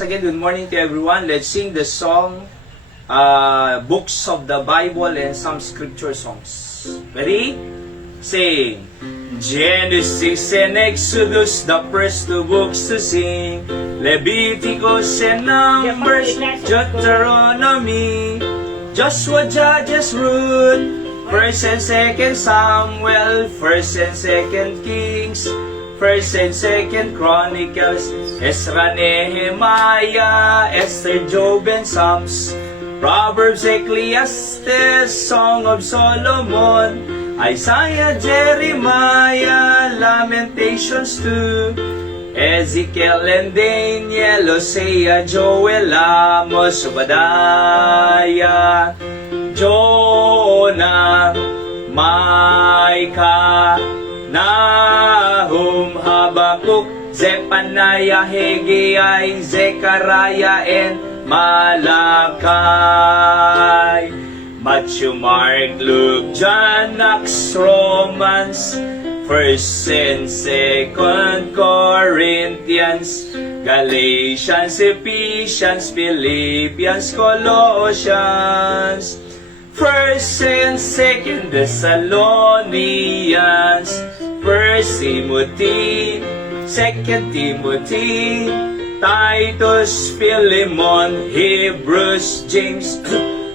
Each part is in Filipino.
Again, good morning to everyone. Let's sing the song, Books of the Bible and some scripture songs. Ready? Sing. Genesis and Exodus, the first two books to sing. Leviticus and Numbers, Deuteronomy, Joshua, Judges, Ruth, First and Second Samuel, First and Second Kings, First and Second Chronicles, Ezra, Nehemiah, Esther, Job, and Psalms, Proverbs, Ecclesiastes, Song of Solomon, Isaiah, Jeremiah, Lamentations 2, Ezekiel and Daniel, Hosea, Joel, Amos, Obadiah, Jonah, Micah, Nahum, Habakkuk, Zephaniah, Haggai, Zechariah, and Malachi. Matthew, Mark, Luke, John, Acts, Romans, First and Second Corinthians, Galatians, Ephesians, Philippians, Colossians, First and Second Thessalonians, First Timothy, Second Timothy, Titus, Philemon, Hebrews, James,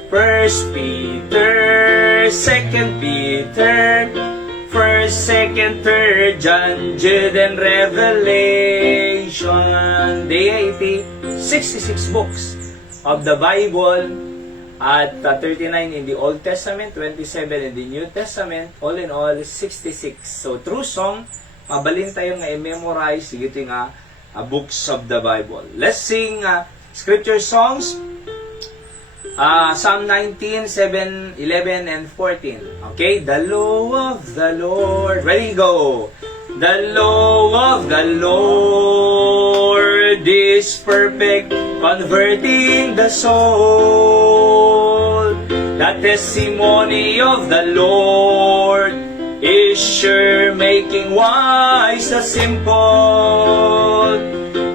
First Peter, Second Peter, First, Second, Third John, Jude, and Revelation. Day 80, 66 books of the Bible, at 39 in the Old Testament, 27 in the New Testament, all in all, 66. So, through song, mabalin tayo nga i-memorize, ito nga, books of the Bible. Let's sing scripture songs. Psalm 19, 7, 11, and 14. Okay? The law of the Lord. Ready, go! The law of the Lord is perfect, converting the soul. The testimony of the Lord is sure, making wise the simple.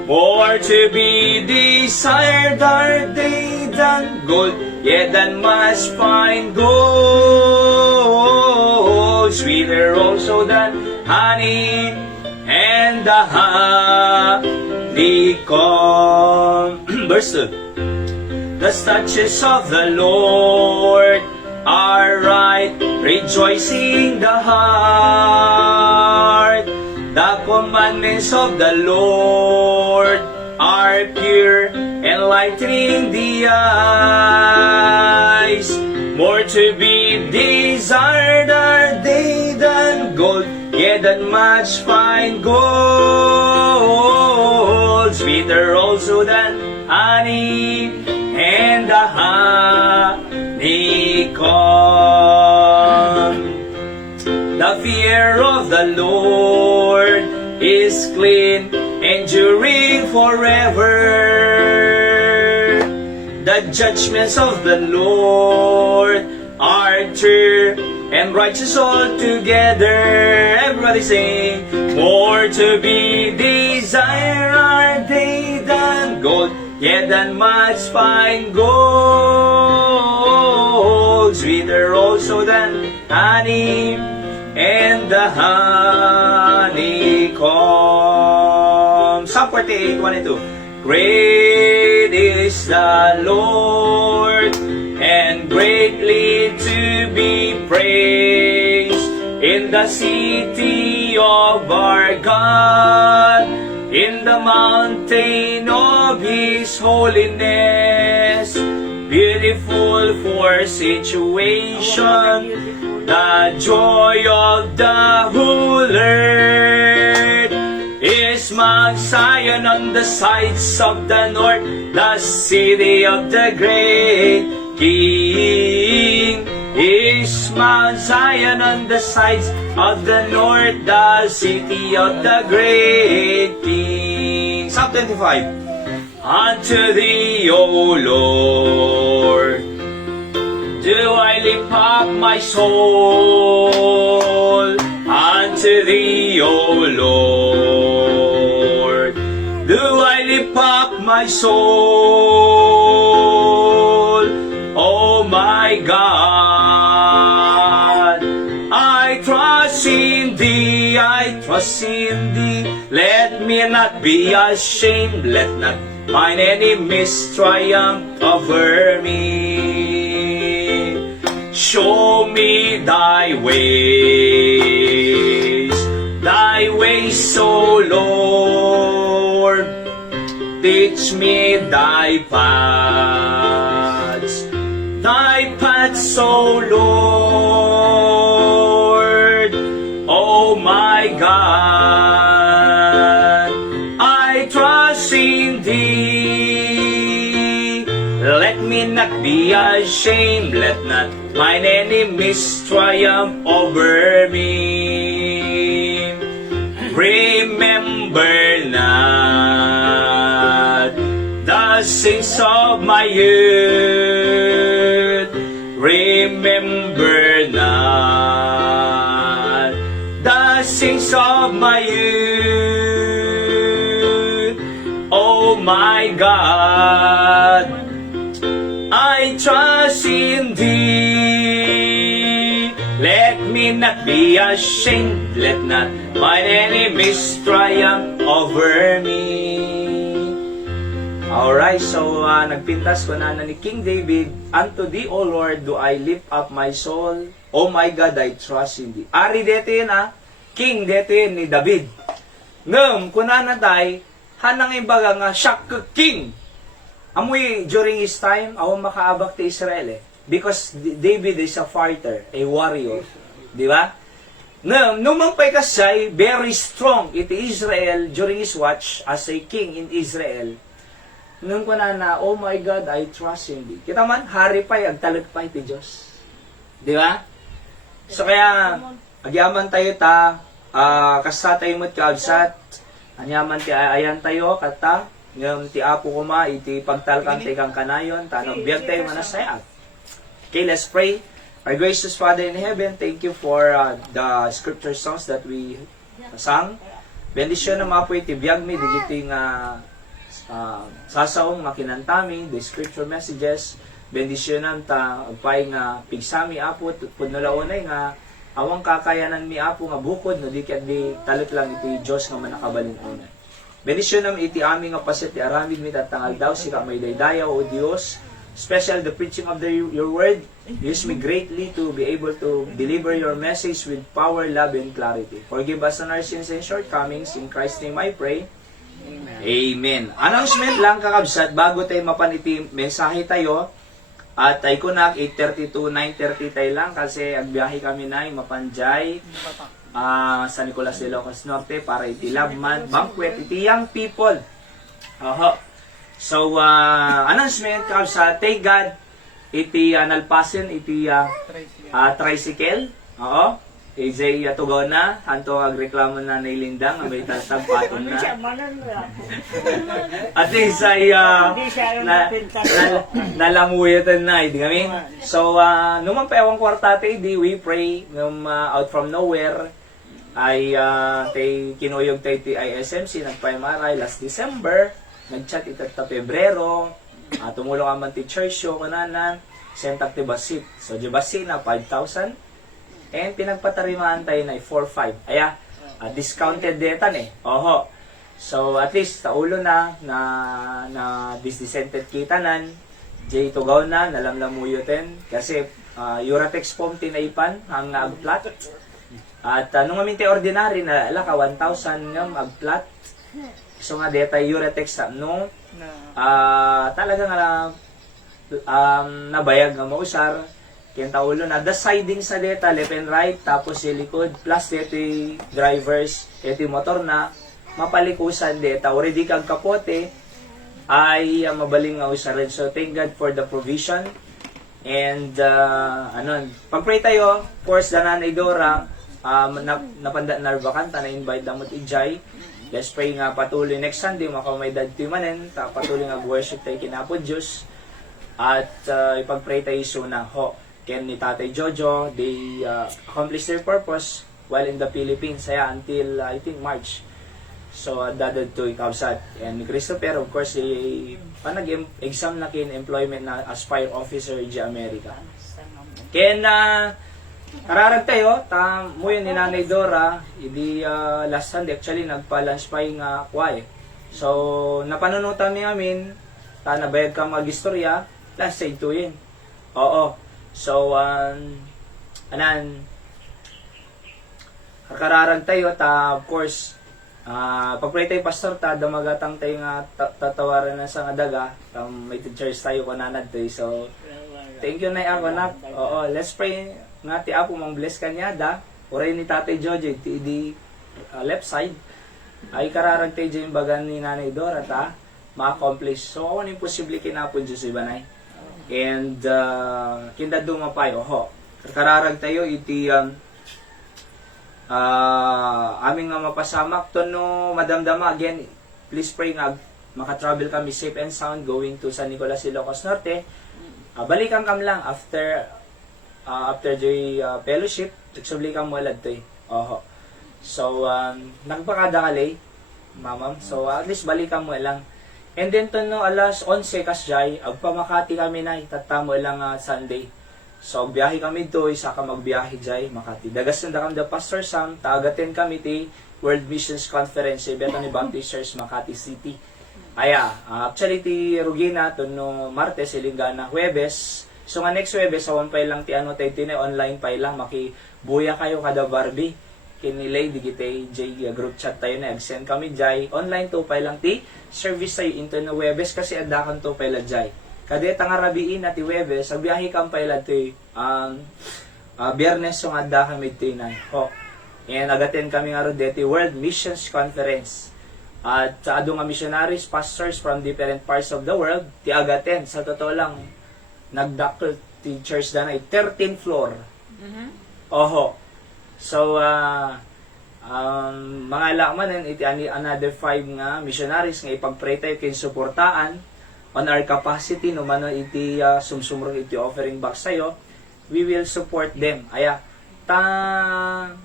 More to be desired are they than gold, yet than much fine gold. Sweeter also than honey and the honeycomb. Verse 2. The statutes of the Lord are right, rejoicing the heart. The commandments of the Lord are pure, enlightening the eyes. More to be desired are they than gold, yet than much fine gold. Sweeter also than honey and the honeycomb. The fear of the Lord is clean, enduring forever. The judgments of the Lord are true and righteous altogether. Everybody sing. More to be desired are they than gold, yet than much fine gold. Sweeter also than honey and the honeycomb. Psalm 48, 1 and 2. Great is the Lord, and greatly to be praised in the city of our God, in the mountain of His holiness. Beautiful for situation, the joy of the whole earth is Mount Zion on the sides of the north, the city of the great King. Is Mount Zion on the sides of the north, the city of the great King. Psalm 25. Unto Thee, O Lord, do I lift up my soul. Unto Thee, O Lord, do I lift up my soul. Oh my God, I trust in thee, I trust in thee. Let me not be ashamed, let not mine enemies triumph over me. Show me thy ways, O Lord. Teach me thy paths, O Lord. Oh my God, I trust in thee. Let me not be ashamed, let not mine enemies triumph over me. Remember not the sins of my youth. Remember not the sins of my youth. Oh my God, I trust in thee. Let me not be ashamed, let not mine enemies triumph over me. Alright, so nagpintas ko na ni King David, unto thee, O Lord, do I lift up my soul. Oh my God, I trust in thee. Ari dito yun King dito yun ni David. Ngam, kunana tay, hanang imbaga nga siya king. Amoy during his time, awang makaabak ti Israel because David is a fighter, a warrior. Di ba? Nung pay kasay, very strong iti Israel during his watch as a king in Israel. Nung kunana, oh my God, I trust in thee. Kita man, hari pa'y agtalag pa iti Diyos. Di ba? So kaya, agyaman tayo kasta tayo mo't kaabsat, anyaman ti ayan tayo, kata, ngam ti apo kuma, iti pagtalkan ti kang kanayon, tanong biyag tayo manasayat. Okay, let's pray. Our gracious Father in heaven, thank you for the scripture songs that we sang. Bendisyon na mga po iti biyag mi, digiting sasaong makinantami, the scripture messages. Bendisyonan ta agpay nga pigsami apo pudnolaunay nga awang kakayanan mi apo nga bukod no di talit lang iti Dios nga manakabalin-unay. Bendisyon nam iti aming nga paset ti aramid mi tatangal daw sika may daydayaw o Dios, special the preaching of your word. Use me greatly to be able to deliver your message with power, love, and clarity. Forgive us on our sins and shortcomings. In Christ's name I pray. Amen. Amen. Announcement lang kakabsat bago tayo mapaniti mensahe tayo. At ay kunak 8:30 to 9:30 tayo lang kasi agbiyahe kami na mapanjay sa Nicolas de Ilocos Norte para iti Labman Banquet, iti young people. So, announcement sa thank God, iti nalpasin, iti tricycle. AJ tugaw na, hanto agreklamo na nailindang, may tatag patong na. At least ay nalamuyatan na, hindi kami. So, naman pa ewan kwartate, we pray, out from nowhere, ay kinuyog tayo ti ISMC, nagpaimaray last December, nagchat itatap Pebrero, tumulong aman ti church show kanana, sentak ti basit. So, di basit na 5,000. And pinagpatarimaan tayo na 4-5. Aya, discounted data So, at least, taulo na disdisented kitanan, J tugaw na, nalamlamuyutin. Kasi, Uratex foam tinaipan, ang agplat. At, nung aminti ordinary na, alaka, 1,000 ng agplat. So, nga, data Uratex, talaga nga, nabayag nga mausar. Kaya taulo na, the siding sa deta, left and right, tapos si likod, plus dito drivers, ito motor na, mapalikusan deta, already kag kapote, ay mabaling nga usarin. So, thank God for the provision. And, pag-pray tayo, course, danan Idora, napanda narbakan, na-invite damot ijay. Let's pray nga patuloy next Sunday, makamay dadti manen, patuloy nga worship tayo kinapod Diyos. At ipag-pray tayo suna, Ken ni Tatay Jojo, they accomplished their purpose while in the Philippines, until, I think, March. So, dadad to ikabsat. And Christopher, of course, nag-exam na kin employment na as fire officer in America. Kaya na, kararag tayo, mo yun ni Nanay Dora, hindi last Sunday, actually, nagpa-lunch pa yung kway. So, napanunutan namin, nabayad ka mag-istorya, last say to yun. Oo. So, kararag tayo, of course, pag-pray tayo, pastor, damagatang tayo nga tatawaran na sa daga, may teachers tayo kananad tayo. So, thank you na ako na. Oo, let's pray nga ti Apo mang bless kanya da. Oray ni Tatay Jojo, ti di left side. Ay kararag tayo dyan bagan ni Nanay Dora ta, ma-accomplish. So, ako ni posible kinapo Diyos ibanay. And, kinda dumapay, kararag tayo, iti, aming nga mapasamak to no madamdama again, please pray nga maka-travel kami safe and sound going to San Nicolas, Ilocos Norte. Balikan kam lang after the fellowship, nagsubli kang walad to So, nagpakada kalay, mamam. So, at least balikan mo lang. And then to no alas 11 kasjay, agpamakati kami na itatamo lang Sunday. So, biyahe kami doy, saka magbiyahe jay, Makati. Dagas na kam the Pastor Sam, taagatin kami ti World Missions Conference, Bethany Baptist Church, Makati City. Actually, ti Rugina, to no Martes, Ilingana, Huwebes. So, nga next Huwebes, awan pa lang ti tayo online pa lang, makibuya kayo kada Barbie. Kinilay, digitay, jay, group chat tayo na, send kami jay. Online to pa lang ti service tayo into no Huwebes, kasi adakan to pa lang jay. Kadeta nga rabiin na ti Webes, agbiyahe kang pailad ti Biyernes yung adda kami ti na. And agatin kami nga rin deti World Missions Conference. At sa ado nga missionaries, pastors from different parts of the world, ti agatin. Sa totoo lang, nagdakil ti church da na 13th floor. So, mga lakmanin, iti another 5 nga missionaries nga ipag-pray tayo kinsuportaan on our capacity no mano iti sumsumrong iti offering box sayo, we will support them. Hantay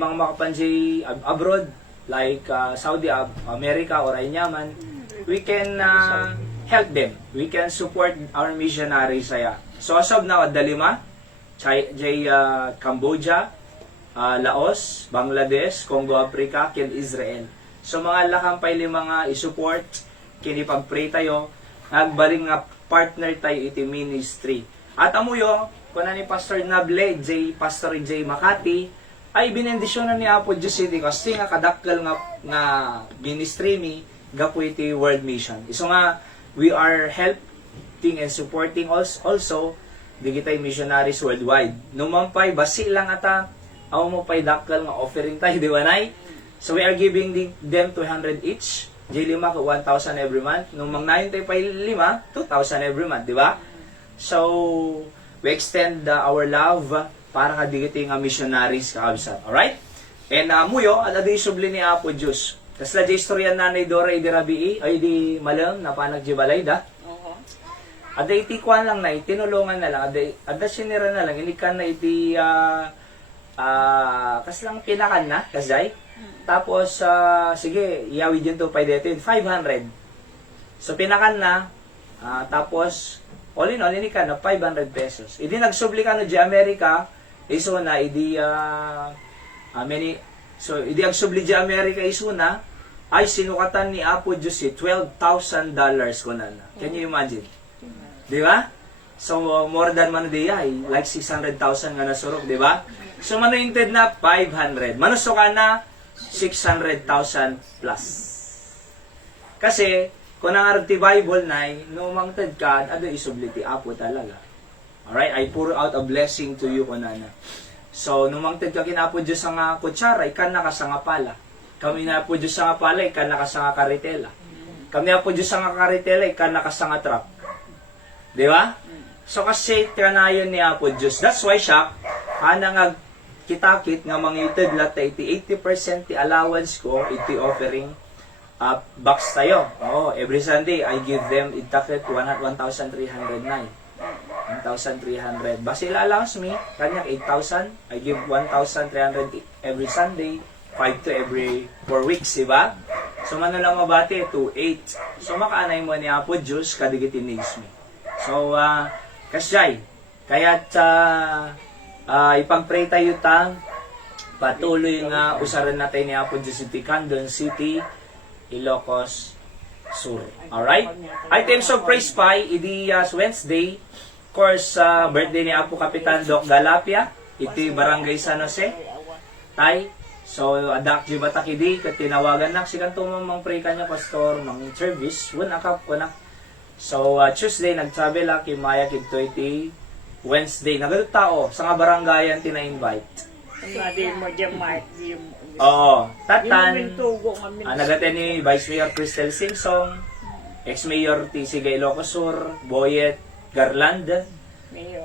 mga makapanji abroad like Saudi America or Yaman, we can help them, we can support our missionaries saya. So as of now at Dalima, Cambodia, Laos, Bangladesh, Congo, Africa, ken Israel. So mga lakampay mga isupport kini pag-pray tayo, nagbaring nga partner tayo iti ministry. At amuyo, kuna ni Pastor Nable, Pastor J. Makati, ay binendisyonan ni Apo Diyos iti kasi nga kadakkel nga ministry mi, gapo iti World Mission. Iso nga, we are helping and supporting also digitay missionaries worldwide. Numampay, basi lang ata, mo pay dakkel nga offering tayo, di ba nay? So we are giving them 200 each. J5 ko 1,000 every month. Nung mang 9 pa 5, 2,000 every month, di ba? So, we extend our love para kadigiti nga missionaries kaabsat. Alright? And muyo, aladi subli ni Apo Diyos. Kasla di istorya Nanay Dora idi rabii, ay di malang napanag jibalay da. Ada iti kuan lang na, tinulungan na lang. Ada sinira na lang, inikan na iti kaslang pinakan na, kasay. Tapos, sige, iyawi din to pay dito 500. So, pinakan na, tapos, all in all, ini ka na 500 pesos. Idi nagsubli ka no di Amerika, iso na, idi, idi agsubli di Amerika iso na, ay sinukatan ni Apo Diyos $12,000 ko na. Can you imagine? Di ba? So, more than man di ay, like 600,000 nga nasurok, di ba? So, mano yung na 500. Manuso ka na, 600,000 plus. Kasi, kung nangarati Bible na, numang ted ka, ado isubliti Apo talaga. Alright? I pour out a blessing to you, kunana. So, numang ted ka kinapo Diyos sa nga kutsara, ikan na ka sa nga pala. Kami na po Diyos sa nga pala, ikan na ka sa nga karitela. Kami na po Diyos sa nga karitela, ikan na ka sa nga truck. Di ba? So, kasi, kanayon ni Apo Diyos. That's why siya, nga kitakit nga mangitid lahat iti 80% ti allowance ko iti offering box tayo. Every Sunday I give them itakit 1,309. 1,300. Basta allowance me, kanya 8,000. I give 1,300 every Sunday, 5 to every 4 weeks, diba? So, man lang mabati, 2-8. So, makaanay mo ni Apo Diyos, kadigiti needs me. So, kasyay, kaya't ipag-pray tayo patuloy nga usaran natin ni Apo Diyos iti Candon City, Ilocos Sur. Alright? Items of praise pa, idi Wednesday, of course, birthday ni Apo Kapitan Doc Galapia, iti Barangay San Jose, tay. So, adak di batakidi, kat tinawagan na, sikan tumamang pray kanya, pastor, mang service, wala akap ko na. So, Tuesday, nag-travel aki, maya kito iti Wednesday. Nagadot tao, sa nga barangayan tina-invite. Oo, tatan, nagate ni Vice Mayor Cristel Simpson, ex-mayor ti Sigay Ilocos Sur, Boyet Garland,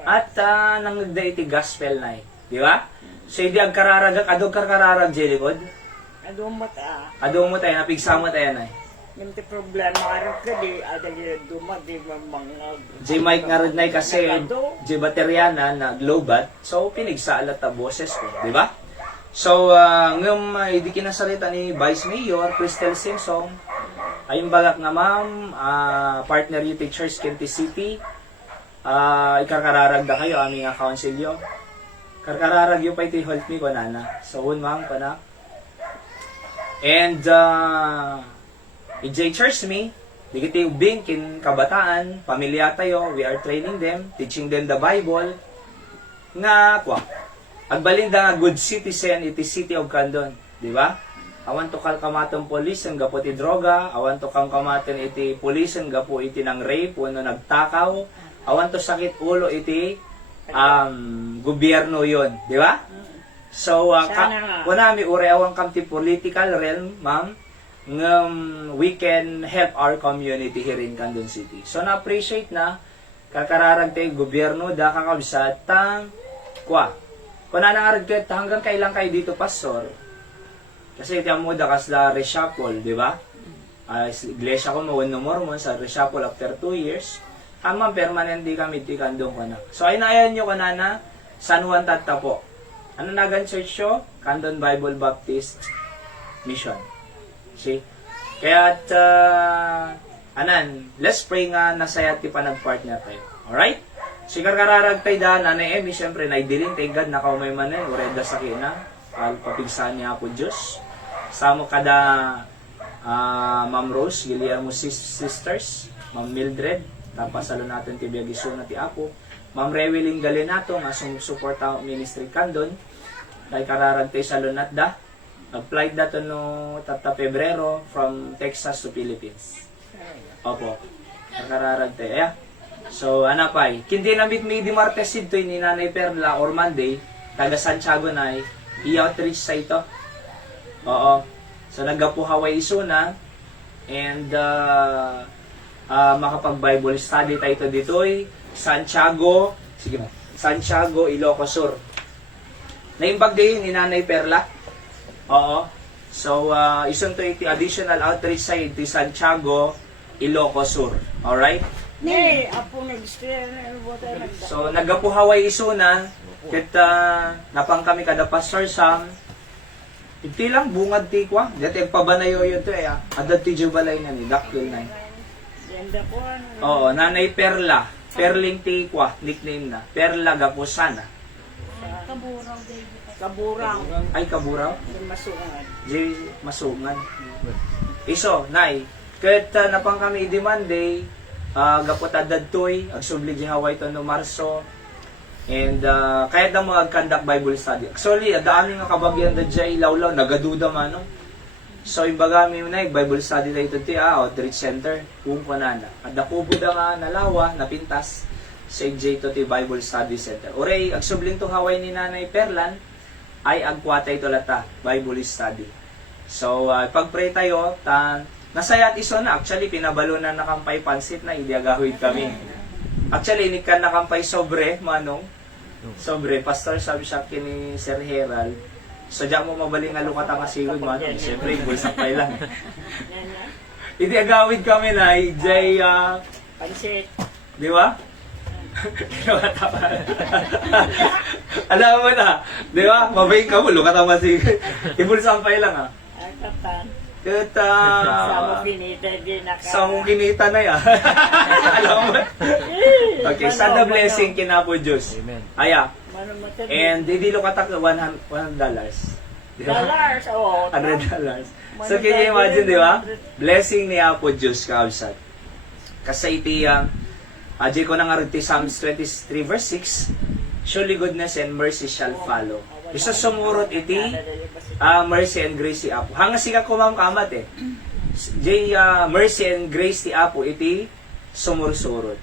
at nang nagda iti gospel night. Di ba? So, hindi ang kararag, adog kararag, Jelikod? Adong Adong mo tayo, napigsa mo tayo na. Yung problema karon ka di adagi duma di mga J. Mike nga rin na kasi J. Bateriana na Globat, so pinigsa alat ta boses ko, di ba? So, ngam hindi kinasalita ni Vice Mayor Cristel Simpson, ayun balak na ma'am, partner yung Church Kenti City, ikakararag na kayo aming councilyo. Karkararag yung pa iti help me ko nana. So, ma'am ko na. And, EJ Church me, digiti ubing kin kabataan, pamilya tayo, we are training them, teaching them the Bible, nga, agbalinda nga good citizen, iti city of Candon, di ba? Awan to kal kamaton police, ang gapo iti droga, awan to kang kamaton iti police, ang gapo iti ng rape, wano nagtakaw, awan to sakit ulo iti gobyerno yon, di ba? So, kunami ureawang kam ti political realm, ma'am, we can help our community here in Candon City. So, na-appreciate na, kakararag tayo gobyerno, da kakabisat, kung nanangarag kayo, hanggang kailan kayo dito, pastor? Kasi iti mo da kasla reshuffle, di ba? Iglesia ko mawin no mormon sa reshuffle after 2 years. Amang permanente kami ti Candon ko na. So, ay naayan nyo kanana, San Juan Tatapo. Ano nagan church show? Candon Bible Baptist Mission. See? Kaya let's pray nga nasaya ti panag-partner tayo. Alright? So, karkararag tayo da, nanay Emmy, siyempre, naidilin tayo God, nakaumay man ureda sa kina, pagpapigsan niya po Diyos. Samo kada Ma'am Rose, Guillermo Sisters, Ma'am Mildred, tapasalo natin ti Biagiso na ti Apo, Ma'am Rewilling Galinato, nga sumusuporta Ministry Candon, dahil kararag tayo sa lunat da, nag-flight dato no tata Pebrero from Texas to Philippines. Opo. Nakararag tayo. Yeah. So, anapay. Kindi namit may di Martes ito ni Nanay Perla or Monday, taga Santiago na i-outreach sa ito. Oo. So, naggapo Hawaii Isuna and makapag-Bible study tayo dito'y Santiago, sige mo, Santiago, Ilocos Sur. Naimbag din ni Nanay Perla. Oo. So, isang to iti additional outreach sa iti Santiago, Ilocos Sur. Alright? apo So, nagapo Hawaii Isuna, kita napang kami kada Pastor Sam, iti lang bungad ti kwa, dati pabanayo yun to adat ti jubalay na ni, dakil na Oo, Nanay Perla, Perling ti kwa, nickname na, Perla Gapusana. Kaburang. Ay, Kaburaw? Masungan. Masungan. Iso, Nay, kahit napang kami idi Monday, gapot adadtoy, agsubli di Hawaii to no Marso, and kahit na mo conduct Bible study. Actually, daan nga kabagyan da jay lawlaw, nagaduda man, no? So, imbaga mi na Bible study tayo ito outreach center, kung panana. At nakubo da nga nalawa, napintas, sa to ti Bible Study Center. Oray, agsubling to Hawaii ni Nanay Perlan, ay agkwatay ito lata, Bible Study. So, pag-pray tayo, nasaya at iso na, actually, pinabalo na nakampay pansit na, hindi agahawid kami. Actually, inikan nakampay sobre, manong, sobre, pastor, sabi siya ni Sir Herald, so, diyan mo mabaling nga lukat ang asigod, manong, siyempre, bulsapay lang. Hindi agawid kami na, ijay, Pansit. di ba? Alam mo na, di ba? Mabay ka mo, lukat ang masigod. Ibulsampay lang, ha? Katan. Kat, Sa mo kinita din naka. sa mong kinita na yan. Alam mo? Okay, sa the blessing kinapo Diyos. Amen. Aya, Mano mo sa and didilo katak $100. dollars, oh. $100. So, can you imagine, di ba? Blessing ni Apo Diyos, kaabsat. Kasi iti, ajay ko na nga rin ti Psalms 23 verse 6, surely goodness and mercy shall follow. Isa sumurot iti, mercy and grace ti Apo. Hanga siya kumamkamat eh. Jay, mercy and grace ti Apo, iti sumursurot.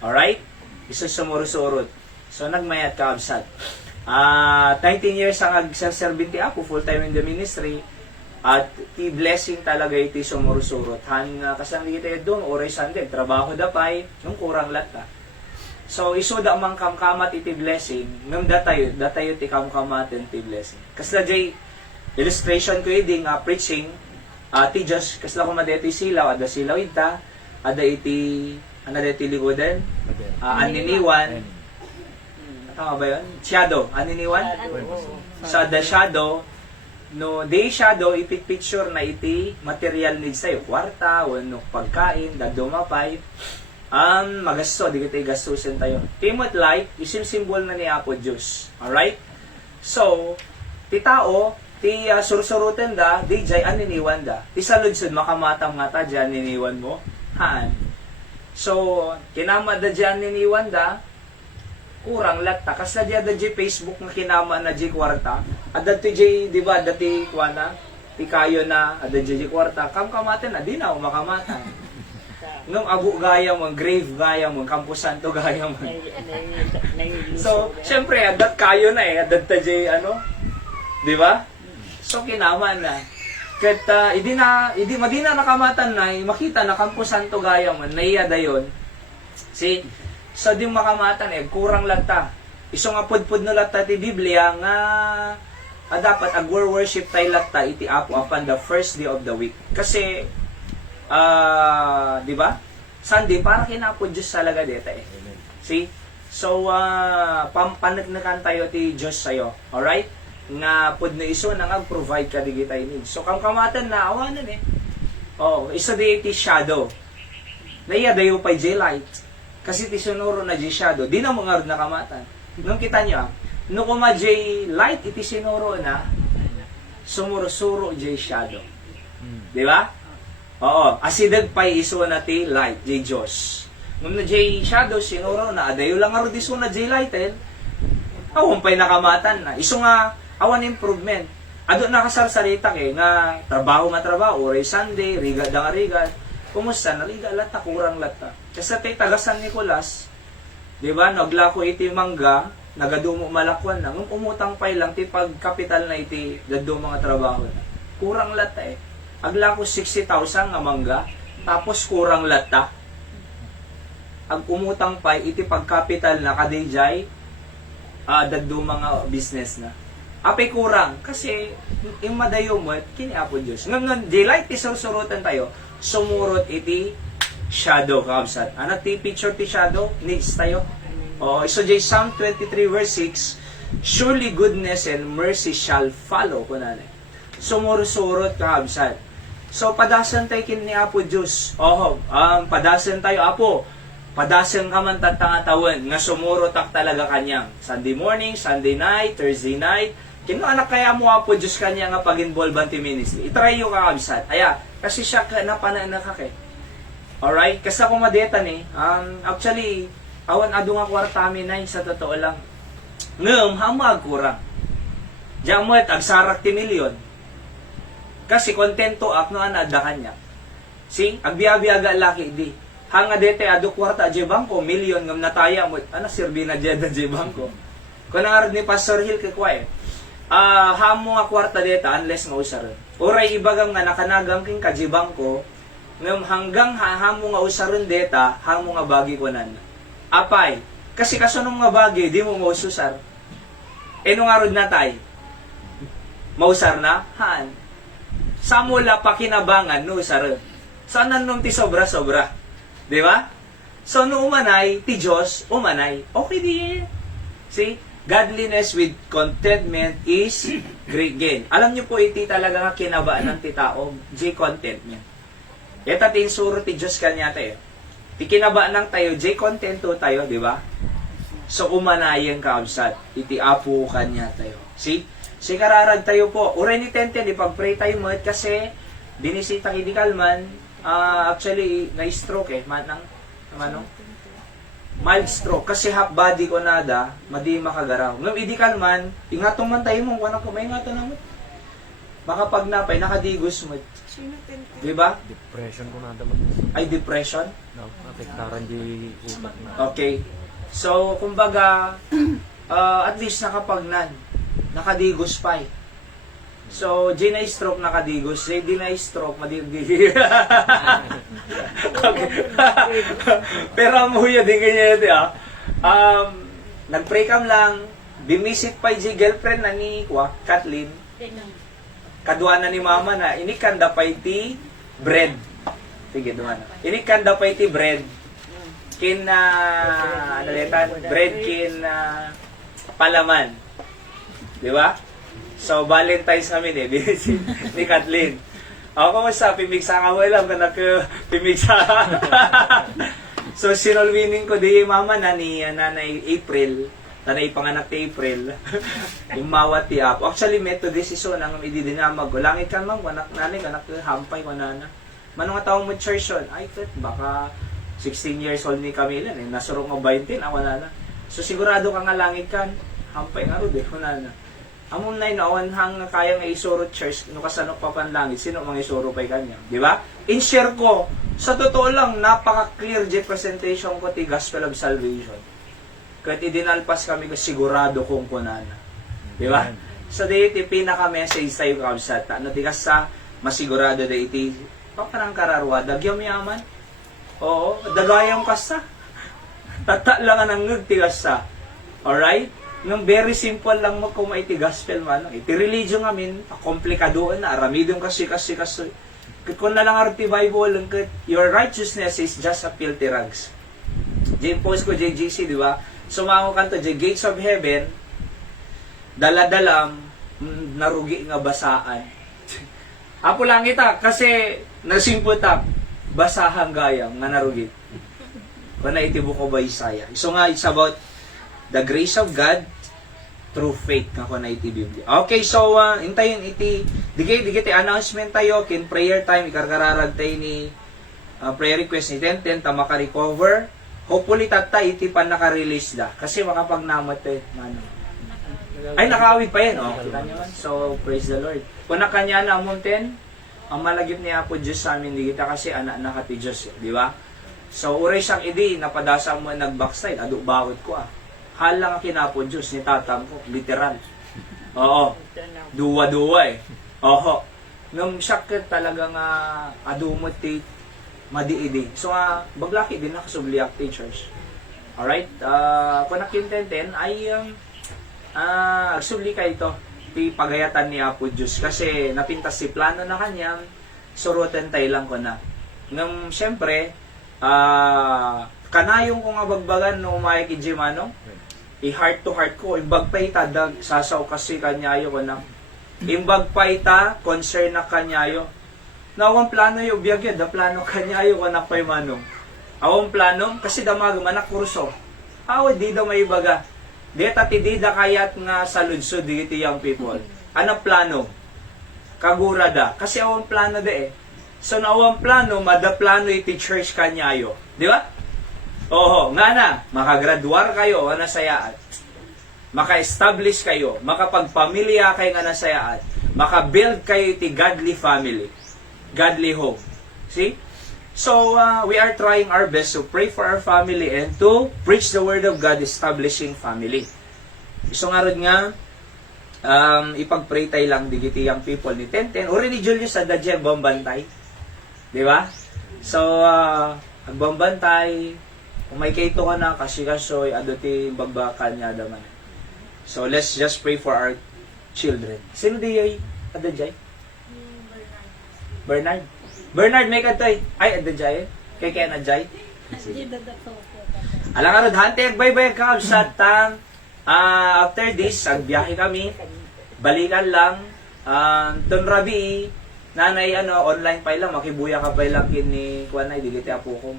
Alright? Isa sumursurot. So, nagmayat kaabsat. 19 years ang agsaservin ti Apo, full-time in the ministry. At ti blessing talaga iti sumursurot. Kasang kita doon, oray Sunday, trabaho da pay, yung kurang lata. So, iso da mang kamkamat iti blessing, ngam datayo ti kamkamaten ti blessing. Kasla jay, illustration ko yung preaching, ti Diyos, kasla kumadeti silaw, ada silaw ita, ada iti, deti likoden, aniniwan, tama ba yun? Shadow, aniniwan? Sa the shadow, no, day shadow, ipicture na iti material needs tayo, kwarta, wano pagkain, dadumapay, magasto, di kita igastusin tayo. Timot light, isim symbol na ni Apo Diyos. Alright? So, ti tao, ti sursurutin da, di jay aniniwan da. Ti saludsud, makamatang nga ta, dyan niniwan mo. Haan. So, kinama da dyan niniwan da, kurang latta. Kasi na da dyan Facebook nga kinama na dyan kwarta. At dati dyan, di ba, dati kuwana, ti kayo na, at dyan kwarta, kamkamatin na, di na ako makamatan. Nung abu gaya mo, grave gaya mo, Campo Santo gaya mo. So, syempre, adat kayo na eh, adat ta jay, di ba? So, kinaman na. Kat, madi na nakamatan na, makita na Campo Santo gaya mo, naiya dayon. See, so di makamatan eh, kurang lata. Iso nga pudpud no lata ti Biblia nga, dapat worship tayo lata iti Apo upon the first day of the week. Kasi, di ba? Sunday, para kinapo Diyos talaga dito eh. See? So, pampanagnakan tayo ti Diyos sa'yo. Alright? Nga pud na iso na nga provide ka di kita need. So, kamkamatan na, awanan eh. Oh, isa di ti shadow. Naiya dayo pa light. Kasi ti sunuro na di shadow. Di na mga nakamatan. Nung kita nyo, nung kuma light, iti sinuro na, sumuro-suro shadow. Di ba? Oo, asidag pa'y iso na ti light, jay Diyos. Nung na jay shadow, sinuro na, adayo lang aro diso na jay light, awang pa'y nakamatan na. Iso nga, awan improvement. Ado nakasarsarita nga trabaho, oray Sunday, riga da nga riga. Kumusta? Nariga lata, kurang lata. Kasi tayo taga San Nicolas, di ba, naglako iti mangga, nagadumo malakwan na, nung umutang pa'y lang, ti pagkapital na iti dado mga trabaho na. Kurang lata eh. Aglako 60,000 nga mangga, tapos kurang lata. Ag umutang pa iti pagkapital na kadayjay, daddo mga business na. Apay kurang kasi imadayo mo kini Apo Dios. Ngam daylight ti surutan tayo, sumurot iti shadow kaabsat. Ana ti picture ti shadow needs tayo. Oh, so Psalm 23 verse 6, surely goodness and mercy shall follow kunana. Sumursurot kaabsat. So, padasan tayo kin ni Apo Diyos. Padasan tayo, Apo. Padasan ka man tatangatawan nga sumurot tak talaga kanyang. Sunday morning, Sunday night, Thursday night. Kino anak kaya mo Apo Diyos kanya nga pag-involve ti ministry. Itry yung kakabsat. Aya, kasi siya na pananakak eh. Alright? Kasi ako madetan eh. Actually, awan ado nga kwartami na sa totoo lang. Ngam, hamag kurang. Diyan mo agsarak ti milyon. Kasi kontento ak no anada kanya. See, agbiya-biyaga laki di. Hanga dete ado kwarta je bangko, milyon ngam nataya mo. Sirbi na jeda je bangko. Kunar ni Pastor Hill ke kwae. Hamo nga kwarta deta unless mausar. Oray ibagam nga nakanagam king ka je bangko, ngam hanggang hamo nga usaron deta, hamo nga bagi kunan. Apay, kasi kasunong nga bagi di mo maususar. Eno nga rod natay. Mausar na? Haan. Samula pakinabangan no saro. Sana nung ti sobra-sobra. Di ba? So no umanay, ti Diyos umanay. Okay di. See? Godliness with contentment is great gain. Alam niyo po, iti talaga nga kinabaan ng titao, J contentment. Eta tinsuro ti Diyos kanya tayo. Ti kinabaan ng tayo, J contento tayo, di ba? So umanayan ka absat, iti apo kanya tayo. See? Si kararag tayo po. Uray ni Tenten, ipag-pray tayo mo kasi binisita kay Dikalman, actually, na-stroke manang, mild stroke. Kasi half body ko nada, madi makagaraw. Ngam idikal man, ingatong man tayo mo, wanang kumay nga to na mo. Makapagnapay, nakadigos mo. Di ba? Depression ko na naman. Ay, depression? No, apektaran di utak na. Okay. So, kumbaga, at least nakapagnan. Nakadigos pa eh. So, di na stroke nakadigos. Di na stroke, madigdig. Okay. Pero amuya din ganyan ito nag-pray kam lang, bimisit pa yung girlfriend na ni Kathleen. Kadwa na ni mama na, inikanda pa iti bread. Sige, duman. Inikanda pa iti bread. Kin bread kin palaman. Di ba? So, Valentine's kami binisit ni Kathleen. Ako kumusta? Pimigsa ka mo lang, pimigsa. So, sinolwining ko di mama na ni nanay April. Nanay panganak ni April. Umawat ti apo. Actually, Methodist iso nang ididinamag ko. Langit ka mang, anak nanay, anak hampay ko nana. Manong nga taong mo church yun? Ay, baka 16 years old ni Camila. Nasurong mo 20, wala na. So, sigurado ka nga langit kan. Hampay nga ro, wala na. Amon na inawan hang kaya nga isuro church no kasano pa panlangit sino mga isuro pay kanya, di ba? In-share ko sa totoo lang napaka-clear representation ko ti Gospel of Salvation. Kahit idinalpas kami ko sigurado kung kunana. Di ba? So di iti pinaka-message sa iyo kabsat. Ano ti sa masigurado da iti parang kararwa dagyam yaman. Oo, dagayam kasa. Tata lang ang ngeg ti sa. Alright? Nung very simple lang mo kung iti gospel man. Iti religion amin, komplikadoon na, aramidong kasi. Kung na lang arti Bible, your righteousness is just a filthy rags. Diyan post ko, JGC, di ba? Sumango ka to, gates of heaven, daladalam, narugi nga basaan. Apo lang kita, kasi nasimputak, basahang gayam, nga narugi. Kung na iti buko ba Isaiah. So nga, it's about the grace of God through faith nga ko na iti Biblia. Okay, so intayin iti digay announcement tayo kin prayer time ikarkararag tayo ni prayer request ni Tenten ta maka-recover. Hopefully tata iti pan naka-release da kasi makapagnamat tayo mano. Ay nakaawit pa yan kita nyo man. So praise the Lord. Kung nakanya na mountain ang malagip ni Apo Diyos sa amin di kita kasi anak na kati Diyos, di ba? So uray siyang idi napadasa mo nag-backslide adu bakit ko halang ang kinapo Diyos ni tatang ko, literal. Oo. Duwa-duwa eh. Oho. Nung sakit talagang adumot ti madiidi. So baglaki din nakasubliak ti church. Alright? Kung nakintenten ay agsubli ka ito ti pagayatan ni Apo Diyos kasi napintas si plano na kanyang surutan tayo lang ko na. Nung siyempre kanayong ko nga bagbagan no umaya ki Jimano i-heart to heart ko, imbag pa ita, sasaw kasi kanyayo ko na. Imbag pa ita, concern na kanyayo. Na awang plano yung biyagyan, da plano kanyayo ko na pa'y manong. Awang plano, kasi damag manak kurso. Awa, di da may ibaga. Di tati di da kayat nga sa ludsod, di iti young people. Ano plano? Kagura da. Kasi awang plano da eh. So na awang plano, mada plano iti church kanyayo. Di ba? Oho, nga na, makagraduar kayo, nga nasayaan. Maka-establish kayo, makapagpamilya kayo nga nasayaan. Maka-build kayo iti godly family, godly home. See? So, we are trying our best to pray for our family and to preach the word of God, establishing family. So nga rin nga, ipag-pray tayo lang digiti young people ni Tenten, o rin ni Julius sa dadya, bambantay. Di ba? So, agbambantay, kung may kaito ka na, kasi aduti bagbakan niya daman. So, let's just pray for our children. Sino di ay adadjay? Bernard. Bernard, may katoy. Ay, adadjay. Kay adadjay. Alang arad, hante, agbay-bay ka, sa tang After this, agbiyahe kami, balikan lang, ton rabi, nanay online pa lang, makibuya ka pa lang kini, kuwanay, digiti apo ko,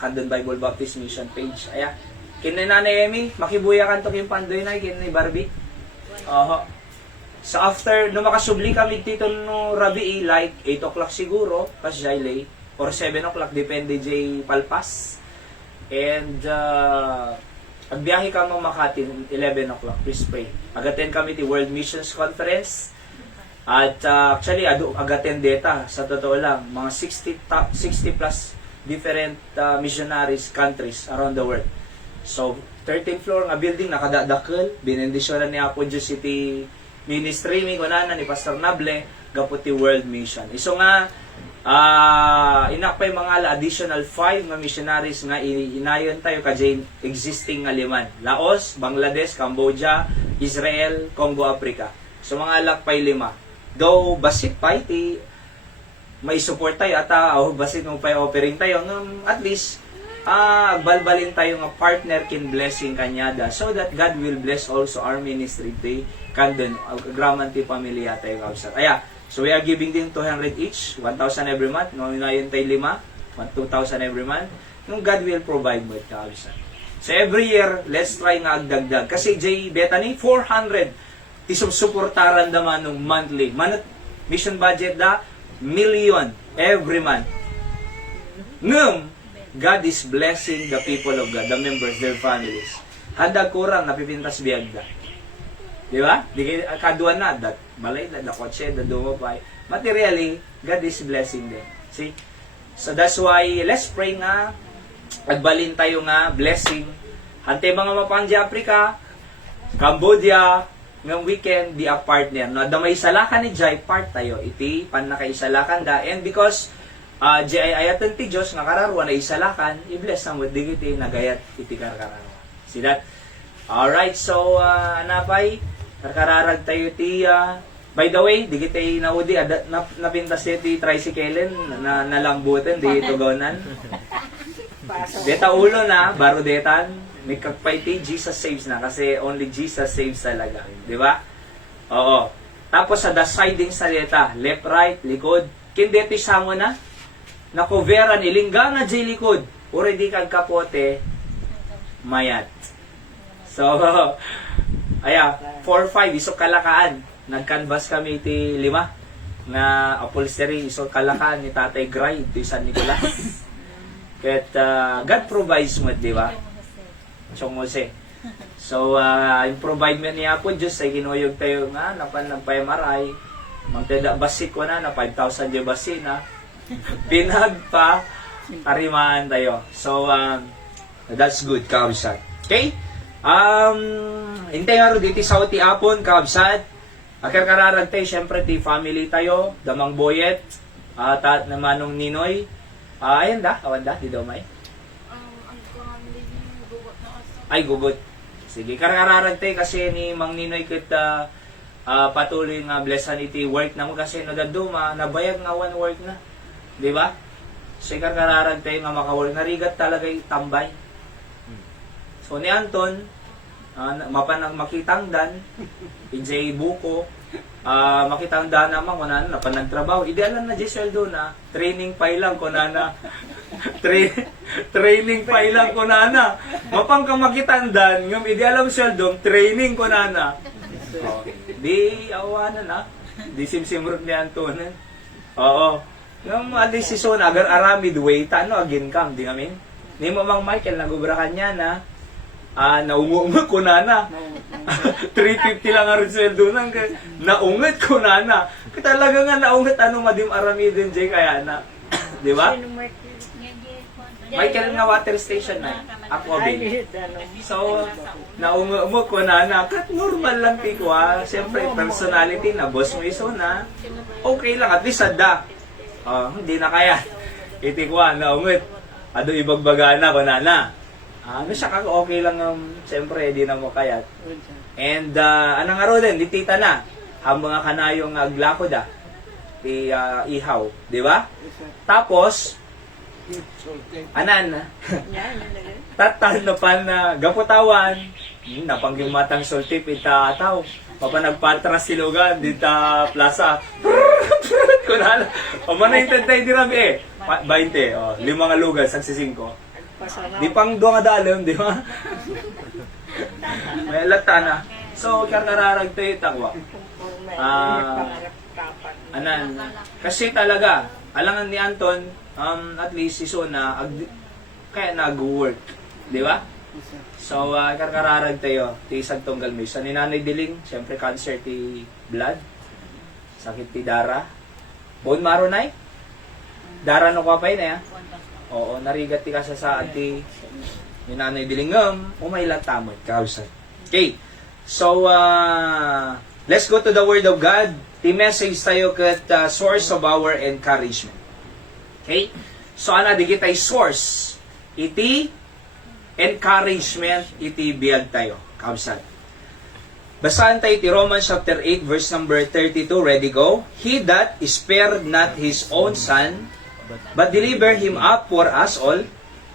Candon Bible Baptist Mission page. Aya, kini nanay Emi, makibuya kan to kin pandoy na, kini Barbie. So after, no makasubli kami dito no rabi, like 8 o'clock siguro, kasi jaylay, or 7 o'clock, depende jay palpas. And, agbiyahe ka mo Makati, 11 o'clock, please pray. Agatin kami ti World Missions Conference. At actually, agatin data, sa totoo lang, mga 60 plus different missionaries, countries around the world. So, 13th floor nga building, nakadadakil, binendisyonan ni Apo Diyos City Ministry, mi kunana ni Pastor Nable, gaputi World Mission. Iso nga, inakpay mga additional 5 nga missionaries nga inayon tayo kajay existing nga 5. Laos, Bangladesh, Cambodia, Israel, Congo, Africa. So mga lakpay 5. Though basit pa iti may support tayo at basit mo pa offering tayo at least balbalin tayo nga partner kin blessing kanyada so that God will bless also our ministry ti Candon agraman ti pamilya tayo kausap. So we are giving them 200 each, 1,000 every month. No, yun tayo 5, 2,000 every month. Nung God will provide mo ito, kabisan. So every year, let's try nga agdagdag. Kasi J. Bethany, 400 isubsuportaran naman nung monthly. Mission budget da, million every month. Nung God is blessing the people of God, the members, their families. Handa kurang, napipintas biyag da. Di ba? Di kaduan na, that malay na, kotse, da dumapay. Materially, God is blessing them. See? So that's why, let's pray nga, agbalin tayo nga, blessing. Hante mga mapang Africa, Cambodia, ng weekend, di a partner. No, da may isalakan ni Jai, part tayo. Iti, pan nakaisalakan da. And because, Jai ayatan ti Diyos, nga kararwa na isalakan, i-bless ang wadigiti, nagayat, iti kararwa. See that? Alright, so, anapay, kararag tayo ti, by the way, di kita inaudi, napintas ti tricycle na nalambutan, di ito gawnan. Deta ulo na, baro detan, may kakpay ti, Jesus saves na, kasi only Jesus saves talaga. Di ba? Oo. Tapos sa the siding sa deta, left, right, likod, kindeti sango na, nakoveran, ilingga nga di likod, already kag kapote, mayat. So, 4-5, iso kalakaan. Nag-canvas kami iti 5 nga upholstery, iso kalakaan ni Tatay Gray, iti San Nicolas. Ket God provides mo, di ba? Chong Jose. So, yung provide mo niya po, Diyos, ay kinuyog tayo nga, nagpayamaray. Magtenda basi ko na 5,000 di basi na. Pinagpa, tarimaan tayo. So, that's good, kaabsat. Okay? Hintay nga ro diti sa uti apon, kaabsat. Akar kararag tayo, syempre, ti family tayo, damang boyet, at namanong ninoy. Ayan da, awan da, di daw may. Ay, gugot. Sige, kararag tayo kasi ni Mang Ninoy kita patuloy nga blessan iti work na mo kasi nadaduma, nabayag nga one work na. Di ba? Sige, kararag tayo nga makawork. Narigat talaga yung tambay. So, ni Anton, mapanang makitangdan, ijay buko, makitangdan naman kung na panagtrabaho. Idealan na di sweldo na, training pa ilang kung na training pa ilang kung na. Mapang ka makitangdan, ng idealang sweldo, training kung na. Di awanan na. Di simsimrot ni Anton. Oo. Nung desisyon, agar aramid way, tano agin kam, di ngamin. Ni mo Mang Michael, nagubrakan niya na, naungo ko na. 350 lang ang sweldo nang naungot ko na. Talaga nga naungot anong madim aramidin jay kaya na. Di ba? Michael nga water station na. Ako abin. So, naungo ko na. Kat normal lang tiko ha. Siyempre, personality na boss mo iso na. Okay lang. At least sada. Hindi na kaya. Itikwa, naungot. Ado ibagbagana ko na. Siya okay lang, siyempre, di na mo kayat. And, anong araw din, di tita na. Ang mga kanayong aglakod ihaw, di ba? Tapos, anan, tatal na pan na gaputawan, Napangging matang sultip ita tao. Papanagpatras silugan dita plaza. Kunala. Pamanay tentay di rami eh. 20, 5 nga lugar, sagsisingko. Pasarap. Di pang doon nga dalam, di ba? May lata na. So, karkararag tayo takwa. Pangarap dapat. Anan, kasi talaga, alangan ni Anton, at least iso na, kaya nag-work. Di ba? So, karkararag tayo, ti isang tonggal may. Sa ni Nanay Diling, syempre cancer ti blood, sakit ti dara. Bone marrow na dara no kapay na ya. Oo, narigat ti kasasaan ti ni Nanay Dilingam, umaylat tamot, kausap. Okay, so, let's go to the Word of God. Ti message tayo kat source of our encouragement. Okay? So, ana, di kita'y source. Iti encouragement, iti biyag tayo. Kausap. Basahan tayo ti Romans chapter 8, verse number 32. Ready, go? He that spared not his own son, but delivered him up for us all,